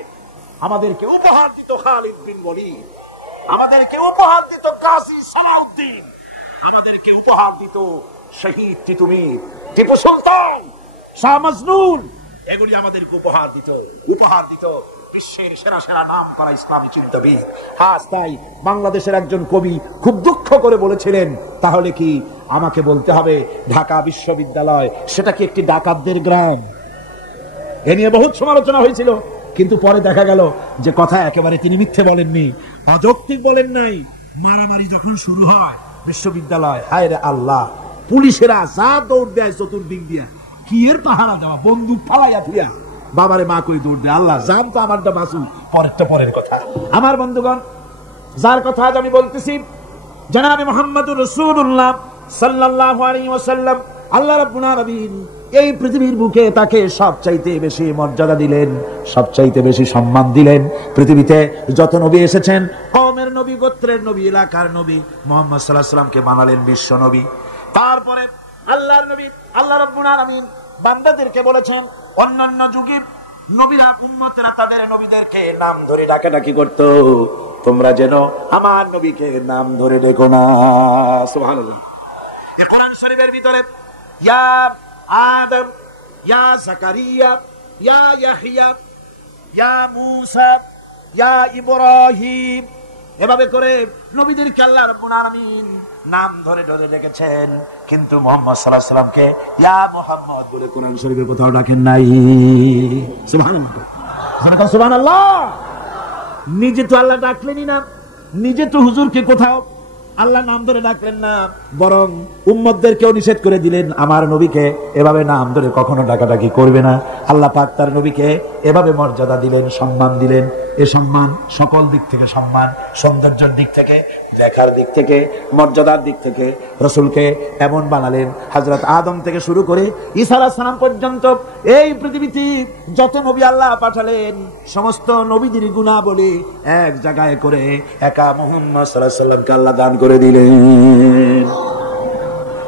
আমাদেরকে উপহার দিত খালিদ বিন ওয়ালিদ, আমাদেরকে উপহার দিত গাজী সালাউদ্দিন, আমাদেরকে উপহার দিত শহীদ টিটু মির, টিপু সুলতান, শাহ মজনুন। এগুলি আমাদেরকে উপহার দিত বিশ্বের সেরা সেরা নাম করা ইসলামী চিন্তাবিদ। আজ তাই বাংলাদেশের একজন কবি খুব দুঃখ করে বলেছিলেন, তাহলে কি আমাকে বলতে হবে ঢাকা বিশ্ববিদ্যালয় সেটা কি একটি ডাকাতদের গ্রাম? এ নিয়ে বহুত সমালোচনা হয়েছিল, কিন্তু পরে দেখা গেল যে কথা একেবারে তিনি মিথ্যে বলেননি, অযৌক্তিক বলেন নাই। মারামারি যখন শুরু হয় বিশ্ববিদ্যালয়, হায় রে আল্লাহ, পুলিশেরা যা দৌড় দেয় চতুর্দিক দিয়া, কি এর পাহারা দেওয়া, বন্দুক ফালাইয়া থুইয়া বাবারে মা কই দৌড় দেয়। আল্লাহ জান তো আমারটা বাঁচু, পরেরটা পরের কথা। আমার বন্ধুগণ, যার কথা আজ আমি বলতেছি জনাবে মুহাম্মদুর রাসূলুল্লাহ সাল্লাল্লাহু আলাইহি ওয়াসাল্লাম, আল্লাহ রাব্বুল আলামিন এই পৃথিবীর বুকে তাকে সবচাইতে বেশি মর্যাদা দিলেন, সবচাইতে বেশি সম্মান দিলেন। পৃথিবীতে যত নবী এসেছেন, কওমের নবী, গোত্রের নবী, এলাকার নবী, মুহাম্মদ সাল্লাল্লাহু আলাইহি ওয়াসাল্লামকে বানালেন বিশ্ব নবী। তারপরে আল্লাহর নবী আল্লাহ রাব্বুল আলামিন বান্দাদেরকে বলেছেন, অন্যান্য যুগে নবীরা উম্মতেরা তাদের নবীদেরকে নাম ধরে ডাকাডাকি করত, তোমরা যেন আমার নবীকে নাম ধরে ডেকো না। সুবহানাল্লাহ। এই কোরআন শরীফের ভিতরে ইয়া আদম, ইয়া জাকারিয়া, ইয়া ইয়াহইয়া, ইয়া মূসা, ইয়া ইব্রাহিম, এভাবে করে নবীদেরকে আল্লাহ রাব্বুল আলামিন নাম ধরে ধরে ডেকেছেন, কিন্তু মুহাম্মদ সাল্লাল্লাহু আলাইহি ওয়াসাল্লামকে ইয়া মুহাম্মদ বলে কোরআন শরীফে কোথাও ডাকেন নাই। সুবহানাল্লাহ, সুবহানাল্লাহ। নিজে তো আল্লাহ ডাকলেনই না, নিজে তো হুজুরকে কোথাও আল্লাহ নাম ধরে ডাকলেন না, বরং উম্মতদেরকেও নিষেধ করে দিলেন আমার নবীকে এভাবে নাম ধরে কখনো ডাকাডাকি করবে না। আল্লাহ পাক তার নবীকে এভাবে মর্যাদা দিলেন, সম্মান দিলেন। এ সম্মান সকল দিক থেকে সম্মান, সৌন্দর্যের দিক থেকে, দেখার দিক থেকে, মর্যাদার দিক থেকে রাসূলকে এমন বানালেন, হযরত আদম থেকে শুরু করে ঈসা আলাইহিস সালাম পর্যন্ত এই পৃথিবীতে যত নবী আল্লাহ পাঠালেন, সমস্ত নবীদের গুণাবলী এক জায়গায় করে একা মুহাম্মদ সাল্লাল্লাহু আলাইহি ওয়াসাল্লামকে আল্লাহ দান করে দিলেন।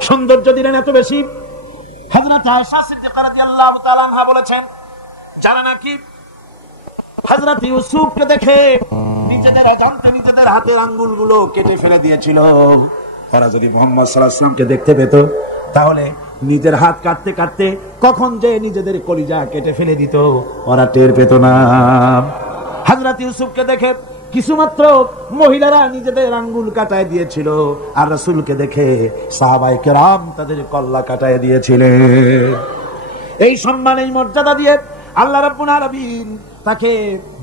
সৌন্দর্য দিলেন এত বেশি। হযরত আয়েশা সিদ্দিকা রাদিয়াল্লাহু তাআলা আনহা বলেছেন, যারা নাকি হযরত ইউসুফকে দেখে নিজেদের অজান্তে নিজেদের হাতের আঙ্গুলগুলো কেটে ফেলে দিয়েছিল, তারা যদি মুহাম্মদ সাল্লাল্লাহু আলাইহি ওয়াসাল্লামকে দেখতে পেত, তাহলে নিজের হাত কাটতে কাটতে কখন যে নিজেদের কলিজা কেটে ফেলে দিত ওরা টের পেত না। হযরত ইউসুফকে দেখে কিছুমাত্র মহিলারা নিজেদের আঙ্গুল কাটায় দিয়েছিল, আর রাসূলকে দেখে সাহাবায়ে কেরাম তাদের কল্লা কাটায় দিয়েছিলেন। এই সম্মান, এই মর্যাদা দিয়ে আল্লাহ রাব্বুল আলামিন তাকে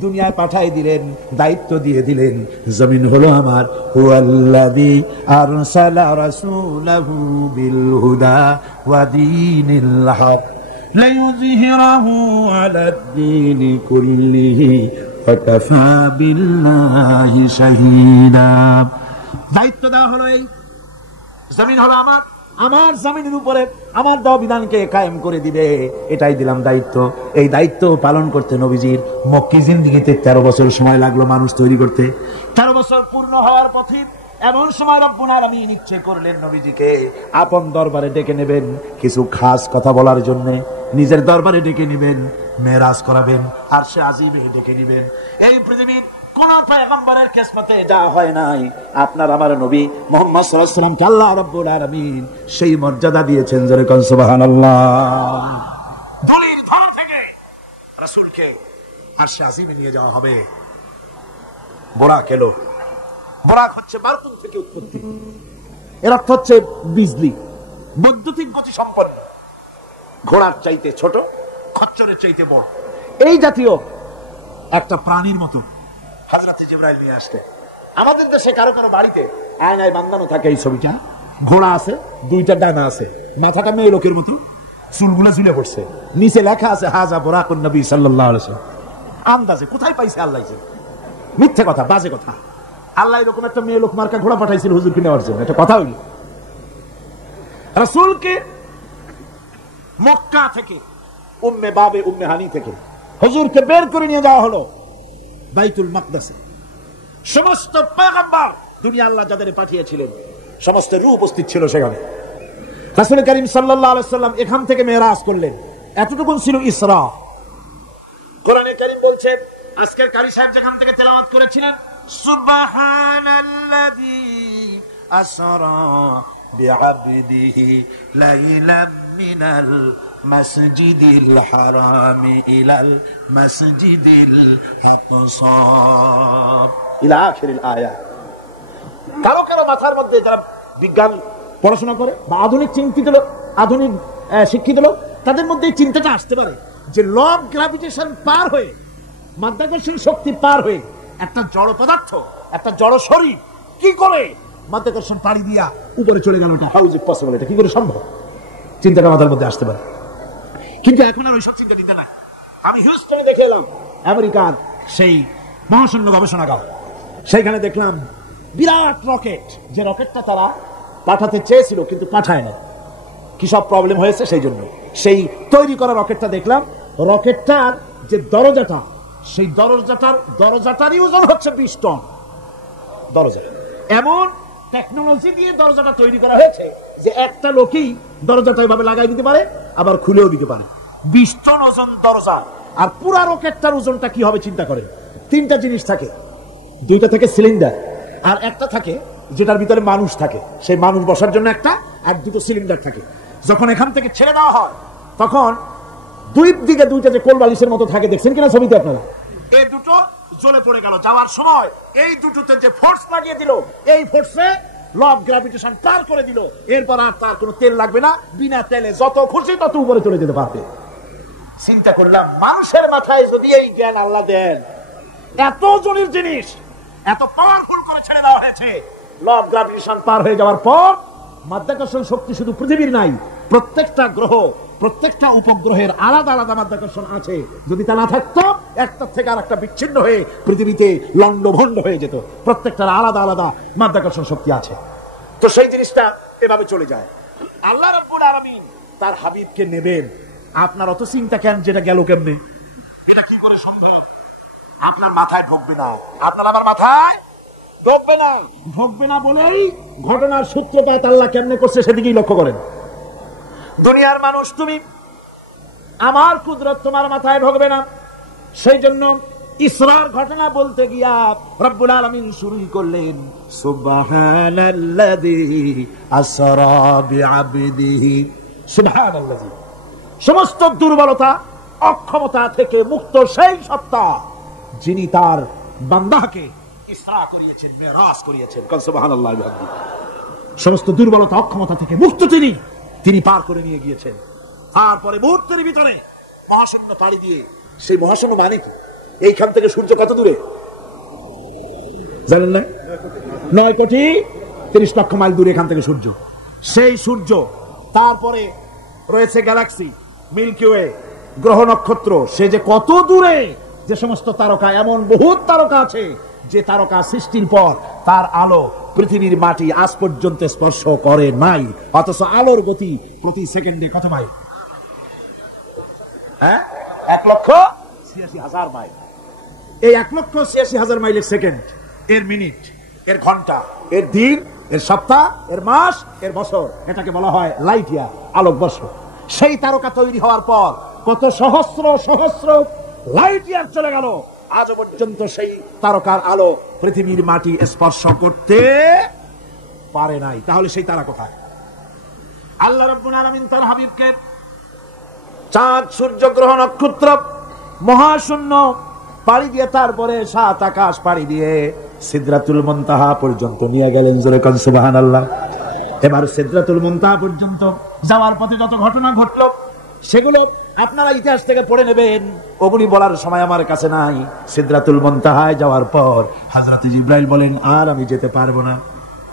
দুনিয়ায় পাঠিয়ে দিলেন, দায়িত্ব দিয়ে দিলেন, জমিন হলো আমার। হুয়াল্লাযী আরসালা রাসূলাহু বিল হুদা ওয়া দীনিল হক লিইয়ুযহিরাহু আলাদ দীনি কুল্লিহি ওয়া কাফা বিল্লাহি শাহীদা। দায়িত্ব দেওয়া হলো, এই জমিন হলো আমার, আমার জমিনের উপরে আমার দেওয়া বিধানকে কায়েম করে দিবে, এটাই দিলাম দায়িত্ব। এই দায়িত্ব পালন করতে নবীজির মক্কি জিন্দেগিতে 13 বছর সময় লাগলো মানুষ তৈরি করতে। 13 বছর পূর্ণ হওয়ার পথে এমন সময় রব্বুল আলামিন ইচ্ছে করলেন নবীজিকে আপন দরবারে ডেকে নেবেন, কিছু খাস কথা বলার জন্য নিজের দরবারে ডেকে নেবেন, মেরাজ করাবেন, আরশে আজিমে ডেকে নেবেন। এই পৃথিবীর কোন পয়গম্বরের কিসমতে যা হয় নাই, আপনার আমার নবী মুহাম্মদ সাল্লাল্লাহু আলাইহি ওয়াসাল্লামকে আল্লাহ রাব্বুল আলামিন সেই মর্যাদা দিয়েছেন। জোরে কোন সুবহানাল্লাহ। ধুলির ধর থেকে রাসূলকে আরশে আজিমে নিয়ে যাওয়া হবে। বোরাক এলো, বোরাক হচ্ছে বারকুন থেকে উৎপত্তি, এর অর্থ হচ্ছে বিজলি, বৈদ্যুতিক গতি সম্পন্ন, ঘোড়ার চাইতে ছোট, খচ্চরের চাইতে বড়, এই জাতীয় একটা প্রাণীর মতো হযরত জিবরাইল নিয়ে আসতে। আমাদের দেশে কারো কারো বাড়িতে আয়নায় বাঁধানো থাকে এই ছবিটা, ঘোড়া আছে, দুইটা ডানা আছে, মাথাটা মেয়ে লোকের মতো, চুলগুলো ঝুলে পড়ছে, নিচে লেখা আছে হাজা বুরাকুন নবী সাল্লাল্লাহু আলাইহি ওয়াসাল্লাম। আন্দাজে কোথায় পাইছে আল্লাহ, মিথ্যে কথা, বাজে কথা। আল্লাহ এরকম একটা মেয়ে লোক মার্কা ঘোড়া পাঠাইছিল হুজুরকে নেওয়ার জন্য, এটা কথা হইল। রাসূলকে মক্কা থেকে, উম্মে বাবে উম্মে হানি থেকে হুজুরকে বের করে নিয়ে যাওয়া হলো বাইতুল মাকদাসে। সমস্ত পয়গম্বর দুনিয়া আল্লাহ যাদের পাঠিয়েছিলেন সমস্ত রূহ উপস্থিত ছিল সেখানে। রাসূল করিম সাল্লাল্লাহু আলাইহি ওয়াসাল্লাম এখান থেকে মেরাজ করলেন, এতটুকু ছিল ইসরা। কোরআনে কারীম বলছে, আজকের কারি সাহেব যেখান থেকে তেলাওয়াত করেছিলেন, সুবহানাল্লাযী আসরা بعبده ليلا من المسجد الحرام إلى المسجد الأقصى إلى آخر الآية। কারো কারো মাথার মধ্যে যারা বিজ্ঞান পড়াশোনা করে বা আধুনিক চিন্তিত লোক, আধুনিক শিক্ষিত লোক, তাদের মধ্যে এই চিন্তাটা আসতে পারে যে ল অফ গ্র্যাভিটেশন পার হয়ে, মাধ্যাকর্ষণ শক্তি পার হয়ে একটা জড় পদার্থ, একটা জড় শরীর কি করে মাধ্যাকর্ষণ পাড়ি দিয়া উপরে চলে গেল, এটা হাউ ইজ ইট পসিবল, এটা কি করে সম্ভব? চিন্তাটা মাথার মধ্যে আসতে পারে। কিন্তু এখন আর ওইসব চিন্তা নিতে নাই। আমি হিউস্টনে দেখে এলাম আমেরিকার সেই মহাশূন্য গবেষণাগার, সেইখানে দেখলাম বিরাট রকেট, যে রকেটটা তারা পাঠাতে চেয়েছিল কিন্তু পাঠায় না, কি সব প্রবলেম হয়েছে সেই জন্য। সেই তৈরি করা রকেটটা দেখলাম, রকেটটার যে দরজাটা, সেই দরজাটারই ওজন হচ্ছে 20 টন দরজা। এমন টেকনোলজি দিয়ে দরজাটা তৈরি করা হয়েছে যে একটা লোকই দরজাটা এভাবে লাগাই দিতে পারে, আবার খুলেও দিতে পারে। 20 টন ওজন দরজা। আর পুরা রকেটটার ওজনটা কি হবে চিন্তা করেন। 3টা জিনিস থাকে, 2টা থাকে সিলিন্ডার, আর একটা থাকে যেটার ভিতরে মানুষ থাকে, সেই মানুষ বসার জন্য একটা, আর 2টো সিলিন্ডার থাকে। যখন এখান থেকে ছেড়ে দেওয়া হয় তখন দুই দিকে 2টা যে কোল বালিশের মতো থাকে, দেখছেন কিনা ছবিতে আপনারা, এই দুটো জ্বলে পড়ে গেল। যাওয়ার সময় এই দুটোতে যে ফোর্স লাগিয়ে দিল, এই ফোর্সে ল অফ গ্র্যাভিটেশন পার করে দিল। এরপর আর তার কোনো তেল লাগবে না, বিনা তেলে যত খুশি তত উপরে চলে যেতে পারবে। চিন্তা করলাম, মানুষের মাথায় যদি এই জ্ঞান আল্লাহ দেন, এত জনের জিনিস এত পাওয়ারফুল করে ছেড়ে দেওয়া হয়েছে, ল অফ গ্র্যাভিটেশন পার হয়ে যাওয়ার পর মাধ্যাকর্ষণ শক্তি শুধু পৃথিবীর নাই, প্রত্যেকটা গ্রহ, প্রত্যেকটা উপগ্রহের আলাদা আলাদা মাধ্যাকর্ষণ আছে। যদি তা না থাকতো, একটা থেকে আর একটা বিচ্ছিন্ন হয়ে পৃথিবীতে লন্ডভন্ড হয়ে যেত। প্রত্যেকটার আলাদা আলাদা মাধ্যাকর্ষণ শক্তি আছে। তো সেই জিনিসটা এভাবে চলে যায়। আল্লাহ রাব্বুল আলামিন তার হাবিবকে নেবেন, আপনার অত চিন্তা কেন, যেটা গেল কেমনে, এটা কি করে সম্ভব? আপনার মাথায় ঢুকবে না, আপনার আমার মাথায় ঢুকবে না বলেই ঘটনার সূত্রপাত আল্লাহ কেমনে করছে সেদিকেই লক্ষ্য করেন। দুনিয়ার মানুষ, তুমি আমার কুদরত তোমার মাথায় ঢুকবে না, সেই জন্য ইসরার ঘটনা বলতে গিয়া রব্বুল আলামিন শুরু করলেন সুবহানাল্লাযী আসরা বিআবদিহি। সুবহানাল্লাযী, সমস্ত দুর্বলতা অক্ষমতা থেকে মুক্ত সেই সত্তা যিনি তার বান্দাকে ইসরা করিয়েছেন, মেরাজ করিয়েছেন। সুবহানাল্লাহ। সমস্ত দুর্বলতা অক্ষমতা থেকে মুক্ত তিনি পার করে নিয়ে গিয়েছেন। তারপরে মুহূর্তের ভিতরে মহাশূন্য পাড়ি দিয়ে, সেই মহাশূন্য মানে কি, এইখান থেকে সূর্য কত দূরে জানেন না? 9,30,00,000 মাইল দূরে এখান থেকে সূর্য। সেই সূর্য, তারপরে রয়েছে গ্যালাক্সি, মিল্কি ওয়ে, গ্রহ নক্ষত্র, সে যে কত দূরে, যে সমস্ত তারকা, এমন বহুত তারকা আছে যে তারকা সৃষ্টির পর তার আলো পৃথিবীর মাটি আজ পর্যন্ত স্পর্শ করে নাই, অথচ আলোর গতি প্রতি সেকেন্ডে কত মাইল? 1,86,000 মাইল। এই 1,86,000 মাইলের সেকেন্ড, এর মিনিট, এর ঘন্টা, এর দিন, এর সপ্তাহ, এর মাস, এর বছর, এটাকে বলা হয় লাইট ইয়ার, আলোক বর্ষ। সেই তারকা তৈরি হওয়ার পর কত সহস্র সহস্র লাইট ইয়ার চলে গেল, আজ পর্যন্ত সেই তারকার আলো পৃথিবীর মাটি স্পর্শ করতে পারে নাই। তাহলে সেই তারা কোথায়? আল্লাহ রাব্বুল আলামিন তার হাবিবকে চাঁদ, সূর্য, গ্রহ, নক্ষত্র, মহাশূন্য পাড়ি দিয়ে, তারপরে 7 আকাশ পাড়ি দিয়ে সিদরাতুল মুনতাহা পর্যন্ত নিয়ে গেলেন। জোরে কান সুবহানাল্লাহ। এবার সিদরাতুল মুনতাহা পর্যন্ত যাওয়ার পথে যত ঘটনা ঘটলো, সেগুলো আপনারা ইতিহাস থেকে পড়ে নেবেন, ওগুলি বলার সময় আমার কাছে নাই। সিদরাতুল মুনতাহায় যাওয়ার পর হযরত জিবরাইল বলেন, আর আমি যেতে পারবো না,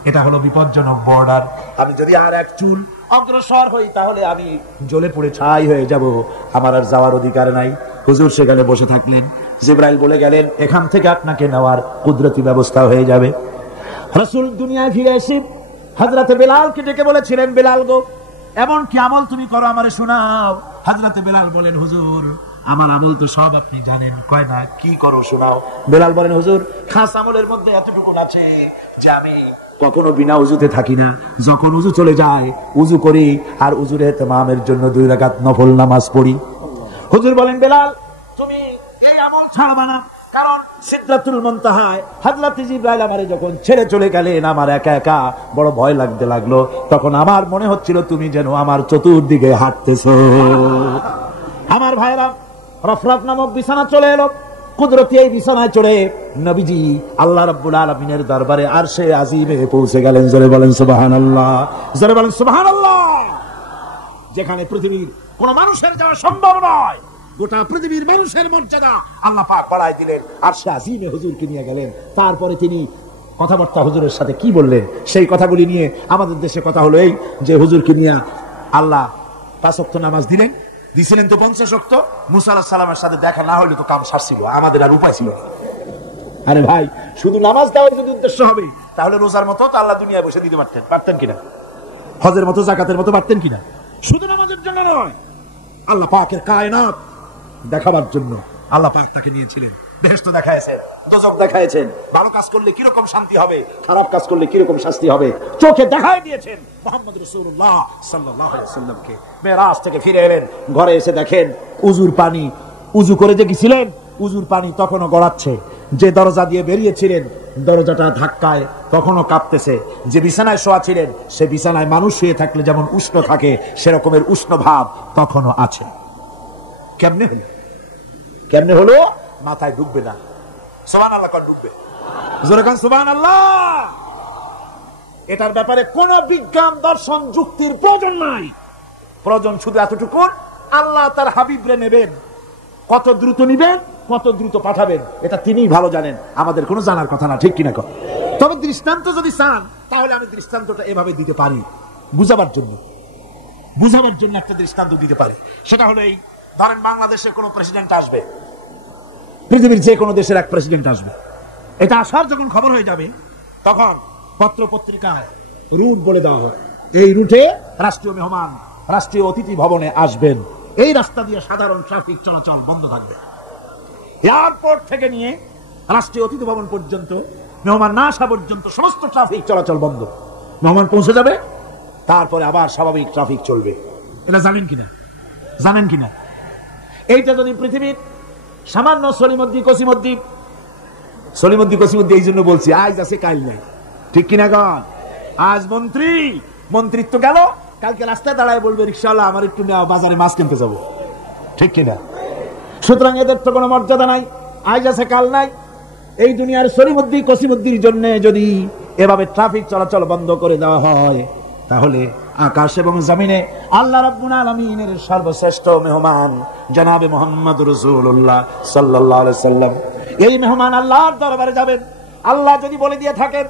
এটা হলো বিপজ্জনক বর্ডার, আমি যদি আর এক চুল অগ্রসর হই তাহলে আমি জ্বলে পড়ে ছাই হয়ে যাব, আমার আর যাওয়ার অধিকার নাই। হুজুর সেখানে বসে থাকলেন। জিবরাইল বলে গেলেন, এখান থেকে আপনাকে নেওয়ার কুদরতি ব্যবস্থা হয়ে যাবে। রাসূল দুনিয়ায় ফিরে এসে হযরত বেলালকে ডেকে বলেছিলেন, বেলাল গো, এমন কি আমল তুমি করো আমারে শোনাও। হযরত বেলাল বলেন, হুজুর আমার আমল তো সব আপনি জানেন। কয় না, কি করো শোনাও। বেলাল বলেন, হুজুর খাস আমলের মধ্যে এতটুকু আছে যে আমি কখনো বিনা উজুতে থাকি না, যখন উজু চলে যায় উজু করি, আর উজুর ইহতিমামের জন্য 2 রাকাত নফল নামাজ পড়ি। হুজুর বলেন, বেলাল তুমি এই আমল ছাড়বা না, কারণ সিদরাতুল মুনতাহায় হযরত জিবরাইল আমারে যখন ছেড়ে চলে গেলেন, আমার একা একা বড় ভয় লাগতে লাগলো। তখন আমার মনে হচ্ছিল তুমি যেন আমার চতুর্দিকে হাঁটতেছো। আমার ভাইরা, রফরাফ নামক বিছানা চলে এলো। কুদরতি এই বিছানায় চড়ে নবীজি আল্লাহ রাব্বুল আলামিনের দরবারে আরশে আজিমে পৌঁছে গেলেন। জোরে বলেন সুবহানাল্লাহ, জোরে বলেন সুবহানাল্লাহ। যেখানে পৃথিবীর কোন মানুষের যাওয়া সম্ভব নয়, গোটা পৃথিবীর মানুষের মর্যাদা আল্লাহ পাক বাড়ায় দিলেন, আরশে আজিমে হুজুরকে নিয়ে গেলেন। তারপরে তিনি কথাবার্তা হুজুরের সাথে কি বললেন, সেই কথাগুলি নিয়ে আমাদের দেশে কথা হলো এই যে হুজুরকে নিয়ে আল্লাহ 5 ওয়াক্ত নামাজ দিছিলেন তো 50 ওয়াক্ত। মুসা আলাইহিস সালামের সাথে দেখা না হলে তো কাম সারছিল, আমাদের আর উপায় ছিল না। আরে ভাই, শুধু নামাজ দেওয়ার যদি উদ্দেশ্য হবে তাহলে রোজার মতো তো আল্লাহ দুনিয়ায় বসে দিতে পারতেন কিনা, হজের মতো জাকাতের মতো পারতেন কিনা। শুধু নামাজের জন্য নয়, আল্লাহ পাকের কায়নাত দেখাবার জন্য আল্লাহ পাক তাকে নিয়েছিলেন। বেহেশত দেখাইছেন, দোজখ দেখাইছেন, ভালো কাজ করলে কিরকম শান্তি হবে, খারাপ কাজ করলে কিরকম শাস্তি হবে চোখে দেখাই দিয়েছেন মুহাম্মদ রাসূলুল্লাহ সাল্লাল্লাহু আলাইহি ওয়াসাল্লামকে। মেরাজ থেকে ফিরে এলেন, ঘরে এসে দেখেন উজুর পানি, উজু করে যে গেছিলেন উজুর পানি তখনও গড়াচ্ছে। যে দরজা দিয়ে বেরিয়েছিলেন দরজাটা ধাক্কায় তখনও কাঁপতেছে। যে বিছানায় শোয়া ছিলেন সে বিছানায় মানুষ শুয়ে থাকলে যেমন উষ্ণ থাকে সেরকমের উষ্ণ ভাব তখনও আছে। কেমনে হলো মাথায় ঢুকবে না। সুবহানাল্লাহ, ঢুকবে জোরে কান সুবহানাল্লাহ। এটার ব্যাপারে কোন বিজ্ঞান দর্শন যুক্তির প্রয়োজন নাই। প্রয়োজন শুধু এতটুকু, আল্লাহ তার হাবিবরে নেবেন, কত দ্রুত নিবেন, কত দ্রুত পাঠাবেন এটা তিনিই ভালো জানেন, আমাদের কোনো জানার কথা না, ঠিক কিনা? তবে দৃষ্টান্ত যদি চান তাহলে আমি দৃষ্টান্তটা এভাবে দিতে পারি, বুঝাবার জন্য একটা দৃষ্টান্ত দিতে পারি। সেটা হলো এই, ধরেন বাংলাদেশের কোন প্রেসিডেন্ট আসবে, পৃথিবীর যে কোনো দেশের এক প্রেসিডেন্ট আসবে। এটা আসার যখন খবর হয়ে যাবে তখন পত্র পত্রিকায় রুট বলে দেওয়া হয়, এই রুটে রাষ্ট্রীয় মেহমান রাষ্ট্রীয় অতিথি ভবনে আসবেন, এই রাস্তা দিয়ে সাধারণ ট্রাফিক চলাচল বন্ধ থাকবে। এয়ারপোর্ট থেকে নিয়ে রাষ্ট্রীয় অতিথি ভবন পর্যন্ত মেহমান না আসা পর্যন্ত সমস্ত ট্রাফিক চলাচল বন্ধ। মেহমান পৌঁছে যাবে, তারপরে আবার স্বাভাবিক ট্রাফিক চলবে। এটা জানেন কিনা? এইটা যদি পৃথিবীর সামান্য সলিমদ্দি কসিমদ্দি, এই জন্য বলছি আজ আছে কাল নাই, ঠিক কিনা? আজ মন্ত্রিত্ব গেল, কালকে রাস্তায় দাঁড়ায় বলবে রিকশাওয়ালা আমার একটু বাজারে মাছ কিনতে যাবো, ঠিক কিনা? সুতরাং এদের তো কোনো মর্যাদা নাই, আজ আছে কাল নাই। এই দুনিয়ার সলিমদ্দি কসিমদ্দির জন্য যদি এভাবে ট্রাফিক চলাচল বন্ধ করে দেওয়া হয় তাহলে আকাশ এবং জমিনে আল্লাহ রাব্বুল আলামিনের সর্বশ্রেষ্ঠ মেহমান জনাবে মুহাম্মদ রাসূলুল্লাহ সাল্লাল্লাহু আলাইহি সাল্লাম, এই মেহমান আল্লাহর দরবারে যাবেন। আল্লাহ যদি বলে দিয়ে থাকেন,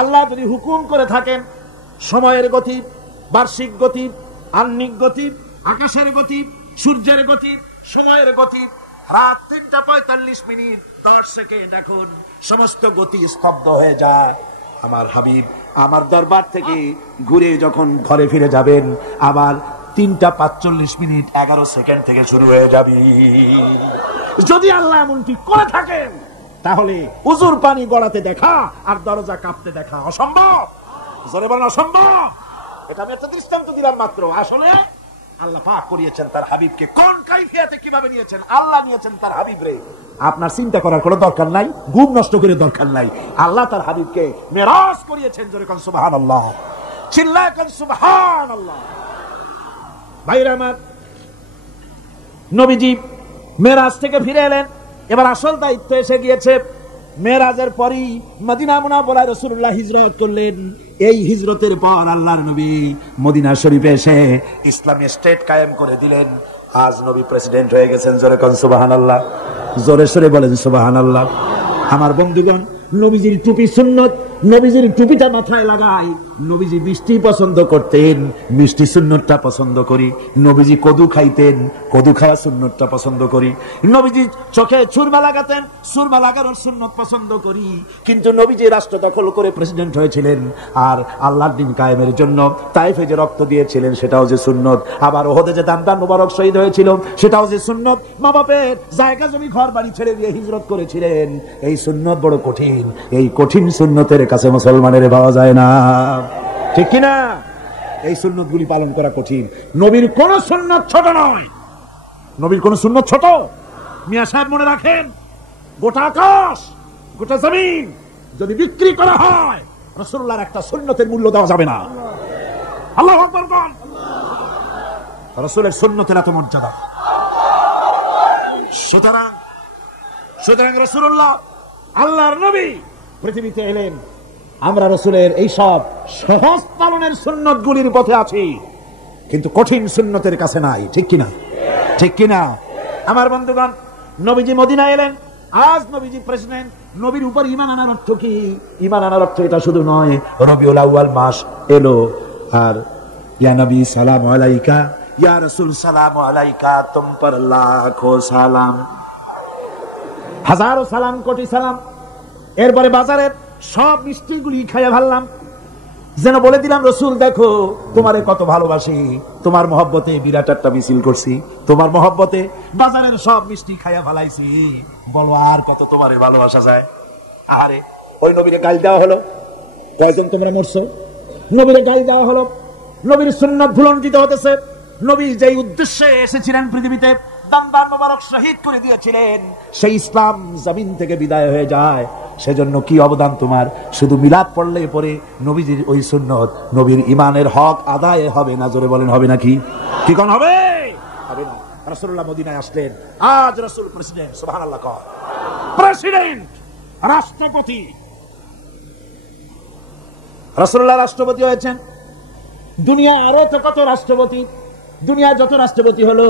আল্লাহ যদি হুকুম করে থাকেন, সময়ের গতি, বার্ষিক গতি, আহ্নিক গতি, আকাশের গতি, সূর্যের গতি, সময়ের গতি, রাত 3:45 10 সেকেন্ড, এখন সমস্ত গতি স্তব্ধ হয়ে যায়। আমার হাবিব আমার দরবার থেকে ঘুরে যখন ঘরে ফিরে যাবেন আবার 3:45 11 সেকেন্ড থেকে শুরু হয়ে যাবে। যদি আল্লাহ এমনটি করে থাকেন তাহলে উজুর পানি গড়াতে দেখা আর দরজা কাঁপতে দেখা অসম্ভব। জোরে বলেন অসম্ভব। এটা আমি একটা দৃষ্টান্ত দিলাম মাত্র। আসলে আল্লাহ পাক করিয়েছেন তার হাবিবকে, কোন কাইফিয়াতে কিভাবে নিয়েছেন আল্লাহ নিয়েছেন তার হাবিবরে। আপনার চিন্তা করার কোনো দরকার নাই, ঘুম নষ্ট করে দরকার নাই। আল্লাহ তার হাবিবকে মেরাজ করিয়েছেন। জোরে কোন সুবহানাল্লাহ, চিল্লায় কোন সুবহানাল্লাহ। ভাইরা আমার, নবীজি মেরাজ থেকে ফিরে এলেন, এবার আসল দায়িত্ব এসে গিয়েছে। মেরাজের পরই মদিনা মুনাওয়ারায় রাসূলুল্লাহ হিজরত করলেন। এই হিজরতের পর আল্লাহর নবী মদিনা শরীফে এসে ইসলামী স্টেট কায়েম করে দিলেন। আজ নবী প্রেসিডেন্ট হয়ে গেছেন। জোরে কোন সুবহানাল্লাহ, জোরে সরে বলেন সুবহানাল্লাহ। আমার বন্ধুগণ, নবীজির টুপি সুন্নত, নবীজির টুপিটা মাথায় লাগাই। নবীজি মিষ্টি পছন্দ করতেন, মিষ্টি সুন্নতটা পছন্দ করি। নবীজি কদু খাইতেন, কদু খাওয়া সুন্নতটা পছন্দ করি। নবীজি চোখে সুরমা লাগাতেন, সুরমা লাগানোর সুন্নত পছন্দ করি। কিন্তু নবীজি রাষ্ট্র দখল করে প্রেসিডেন্ট হয়েছিলেন আর আল্লাহর দ্বীন কায়েমের জন্য তাইফে যে রক্ত দিয়েছিলেন সেটাও যে সুন্নত। আবার ওহদে যে দামদান মুবারক শহীদ হয়েছিল সেটাও যে সুন্নত। মা বাপের জায়গা জমি ঘর বাড়ি ছেড়ে দিয়ে হিজরত করেছিলেন। এই সুন্নত বড় কঠিন, এই কঠিন সুন্নতের কাছে মুসলমানের পাওয়া যায় না, ঠিক কিনা? এই সুন্নত গুলি পালন করা কঠিন। নবীর কোন সুন্নত ছোট নয়, নবীর কোন সুন্নত ছোট? মিয়া সাহেব মনে রাখেন, গোটা আকাশ, গোটা জমিন যদি বিক্রি করা হয়, রাসূলুল্লাহর একটা সুন্নতের মূল্য দেওয়া যাবে না। আল্লাহু আকবার বল। রাসূলের সুন্নতের এত মর্যাদা। সুতরাং রাসূলুল্লাহ আল্লাহর নবী পৃথিবীতে এলেন, আমরা রাসূলের এই সব সহজ পালনের সুন্নতগুলির পথে আছি, কিন্তু কঠিন সুন্নতের কাছে নাই। ঠিক কিনা? ঠিক কিনা? আমার বন্ধুগণ, নবীজি মদিনা এলেন, আজ নবীজি প্রেসিডেন্ট। নবীর উপর ঈমান আনার অর্থ কি? ঈমান আনার অর্থ এটা শুধু নয় রবিউল আউয়াল মাস এলো আর ইয়া নবী সালাম আলাইকা, ইয়া রাসূল সালাম আলাইকা, তুম পর লাখো সালাম, হাজারো সালাম, কোটি সালাম। এরপরে বাজারের সব মিষ্টিগুলি খাইয়া ভাবলাম, যেন বলে দিলাম রসুল দেখো তোমারে কত ভালোবাসি, তোমার মহব্বতে বিরাট একটা মিছিল করছি, তোমার মহব্বতে বাজারের সব মিষ্টি খাইয়া ভালাইছি, বলো আর কত তোমারে ভালোবাসা যায়। আরে ওই নবীরে গাল দেওয়া হলো, কয়জন তোমরা মরছো? নবীরে গাল দেওয়া হলো, নবীর সুন্নাত ভুলণ্ঠিত হতেছে। নবী যেই উদ্দেশ্যে এসেছিলেন পৃথিবীতে, দান মোবারক শহীদ করে দিয়েছিলেন, সেই ইসলাম জমিন থেকে বিদায় হয়ে যায়। সেজন্য কি অবদান তোমার? শুধু মিলাদ পড়লে পরে নবীজির ওই সুন্নত, নবীর ইমানের হক আদায় হবে না? জোরে বলেন হবে নাকি? কি কোন হবে? হবে না। রাসূলুল্লাহ মদিনায় আসলেন, আজ রাসূল প্রেসিডেন্ট। সুবহানাল্লাহ। প্রেসিডেন্ট, রাষ্ট্রপতি। রাসূলুল্লাহ রাষ্ট্রপতি হয়েছেন। দুনিয়া আরো তো কত রাষ্ট্রপতি, দুনিয়ায় যত রাষ্ট্রপতি হলো,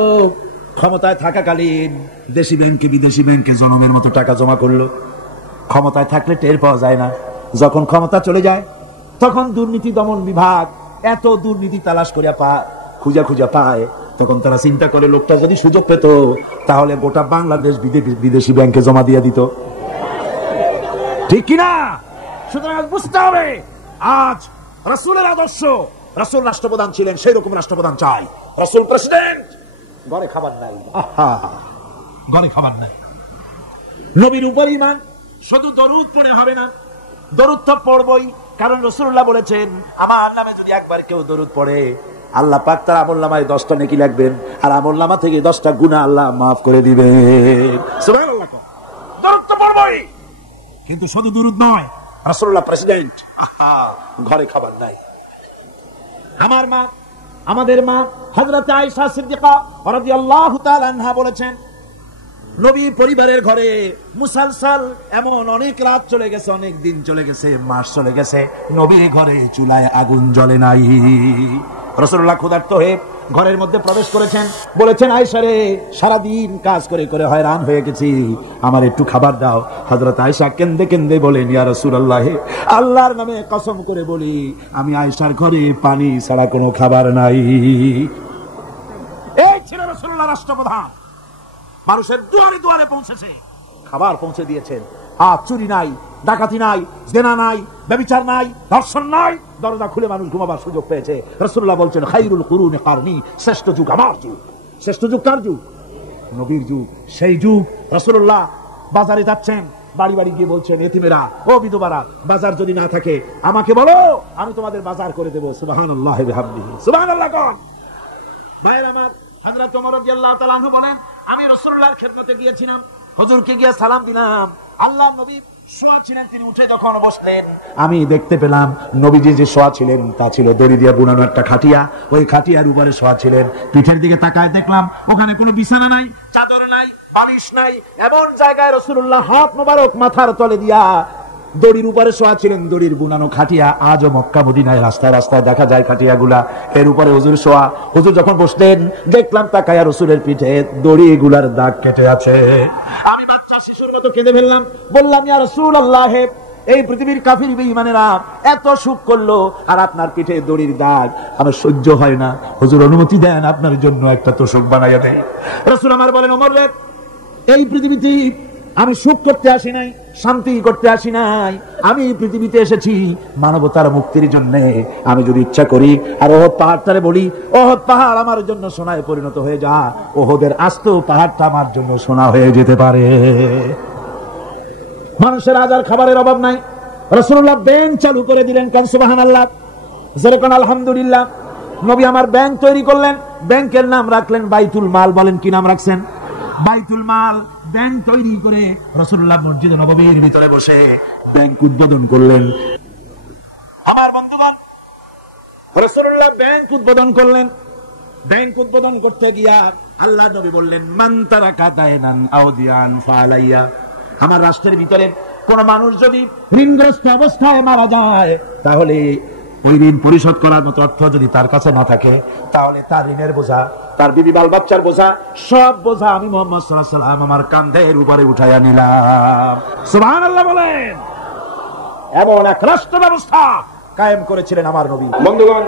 ক্ষমতায় থাকাকালীন দেশি ব্যাংকে বিদেশি ব্যাংকে জনমের মতো টাকা জমা করলো। ক্ষমতায় থাকলে টের পাওয়া যায় না, যখন ক্ষমতা চলে যায় তখন দুর্নীতি দমন বিভাগ এত দুর্নীতি তালাশ করিয়া খুঁজা পায়, তখন তারা চিন্তা করে লোকটা যদি সুযোগ পেত তাহলে গোটা বাংলাদেশ বিদেশি ব্যাংকে জমা দিয়ে দিত। ঠিক কিনা? সুতরাং বুঝতে হবে, আজ রাসূলের আদর্শ, রাসূল রাষ্ট্রপ্রধান ছিলেন, সেই রকম রাষ্ট্রপ্রধান চাই। রাসূল প্রেসিডেন্ট, ঘরে খাবার নাই, ঘরে খাবার নাই। নবীর উপর ঈমান শুধু দরুদ পড়ে হবে না, দরুদ তো পড়বই, কারণ রাসূলুল্লাহ বলেছেন আমার নামে যদি একবার কেউ দরুদ পড়ে আল্লাহ পাক তার আমলনামায় 10টা নেকি লিখবেন, আর আমলনামা থেকে 10টা গুনাহ আল্লাহ মাফ করে দিবেন। সুবহানাল্লাহ। দরুদ তো পড়বই, কিন্তু শুধু দরুদ নয়। রাসূলুল্লাহ প্রেসিডেন্ট, ঘরে খাবার নাই। আমার মা, আমাদের মা হযরত আয়েশা সিদ্দিকা রাদিয়াল্লাহু তাআলা আনহা বলেছেন, নবী পরিবারের ঘরে মুসালসাল এমন অনেক রাত চলে গেছে, অনেক দিন চলে গেছে, মাস চলে গেছে, নবীর ঘরে চুলায় আগুন জ্বলে নাই। রাসূলুল্লাহ ক্ষুধার্ত হয়ে ঘরের মধ্যে প্রবেশ করেছেন, বলেছেন আয়েশা রে, সারাদিন কাজ করে করে হয়রান হয়ে গেছি, আমার একটু খাবার দাও। হযরত আয়েশা কেন্দে কেন্দে বলেন, ইয়া রাসূলুল্লাহ, আল্লাহর নামে কসম করে বলি আমি আয়েশার ঘরে পানি ছাড়া কোনো খাবার নাই। এই ছিল রাসূলুল্লাহ রাষ্ট্রপ্রধান, মানুষের দুয়ারে দুয়ারে পৌঁছেছে, খাবার পৌঁছে দিয়েছেন। চুরি নাই, ডাকাতি নাই, জেনা নাই, ব্যভিচার নাই, ধর্ষণ নাই, দরজা খুলে মানুষ ঘুমাবার সুযোগ পেয়েছে। রাসূলুল্লাহ বলছেন খায়রুল কুরুনি কারনি, শ্রেষ্ঠ যুগ আমার যুগ। শ্রেষ্ঠ যুগ কার যুগ? নবীর যুগ। সেই যুগ রাসূলুল্লাহ বাজারে যাচ্ছেন, বাড়ি বাড়ি গিয়ে বলছেন এতিমেরা, ও বিধবারা, বাজার যদি না থাকে আমাকে বলো, আমি তোমাদের বাজার করে দেবো। সুবহানাল্লাহি ওয়া বিহামদিহি। সুবহানাল্লাহ। কোন ভাইয়ের আমার, হযরত ওমর রাদিয়াল্লাহু তাআলা আনহু বলেন, আমি রাসূলুল্লাহর খেদমতে গিয়েছিলাম, হুজুরকে গিয়ে সালাম দিলাম, আল্লাহর নবী শোয়া ছিলেন, তিনি উঠে যখন বসলেন আমি দেখতে পেলাম নবীজি যে শোয়া ছিলেন তা ছিল দড়ি দিয়ে বুনানো একটা খাটিয়া, ওই খাটিয়ার উপরে শোয়া ছিলেন। পিঠের দিকে তাকায় দেখলাম ওখানে কোনো বিছানা নাই, চাদর নাই, বালিশ নাই, এমন জায়গায় রাসূলুল্লাহ হাত মোবারক মাথার তলে দিয়া দড়ির উপরে শোয়া ছিলেন, দড়ির বুনানো খাটিয়া। আজও মক্কা মদিনায় রাস্তায় রাস্তায় দেখা যায় খাটিয়াগুলা, এর উপরে হুজুর শোয়া। হুজুর যখন বসলেন দেখলাম তাকায়া রসুলের পিঠে দড়িগুলার দাগ কেটে আছে। আমি বাচ্চা শিশুর মতো কেঁদে ফেললাম, বললাম ইয়া রাসূলুল্লাহ, এই পৃথিবীর কাফির বেঈমানেরা এত সুখ করলো আর আপনার পিঠে দড়ির দাগ আমার সহ্য হয় না, হুজুর অনুমতি দেন আপনার জন্য একটা তোশক বানাইয়া দেয়। রাসূল আমার বলেন, ওমর রে, এই পৃথিবীতে আমি সুখ করতে আসি নাই, শান্তি করতে আসি নাই, আমি পৃথিবীতে এসেছি মানবতার মুক্তির জন্য। আমি যদি ইচ্ছা করি আর ওহদ পাহাড়টারে বলি, ওহদ পাহাড় আমার জন্য সোনায় পরিণত হয়ে যা, ওহদের আস্ত পাহাড়টা আমার জন্য সোনা হয়ে যেতে পারে। মানুষের আজ আর খাবারের অভাব নাই। রাসূলুল্লাহ ব্যাংক চালু করে দিলেন, কান সুবহানাল্লাহ, যেরকম আলহামদুলিল্লাহ। নবী আমার ব্যাংক তৈরি করলেন, ব্যাংকের নাম রাখলেন বাইতুল মাল। বলেন কি নাম রাখছেন? বাইতুল মাল। ব্যাংক তৈরি করে রাসূলুল্লাহ মসজিদ নববীর ভিতরে বসে ব্যাংক উদ্বোধন করলেন। আমার বন্ধুগণ, রাসূলুল্লাহ ব্যাংক উদ্বোধন করলেন। ব্যাংক উদ্বোধন করতে গিয়া আল্লাহ নবী বললেন, মান তারাকা দায়নান আও দিয়ান ফালাইয়া। আমার রাষ্ট্রের ভিতরে কোন মানুষ যদি ঋণগ্রস্ত অবস্থায় মারা যায়, তাহলে ওই ঋণ পরিশোধ করার মতো অর্থ যদি তার কাছে না থাকে, তাহলে তার ঋণের বোঝা, তার বিবি বাল বাচ্চার বোঝা, সব বোঝা আমি মুহাম্মদ সাল্লাল্লাহু আলাইহি ওয়াসাল্লাম আমার কাঁধের উপরে উঠাইয়া নিলাম। সুবহানাল্লাহ বলেন। এমন এক রাষ্ট্র ব্যবস্থা কায়েম করেছিলেন আমার নবী। বন্ধুগণ,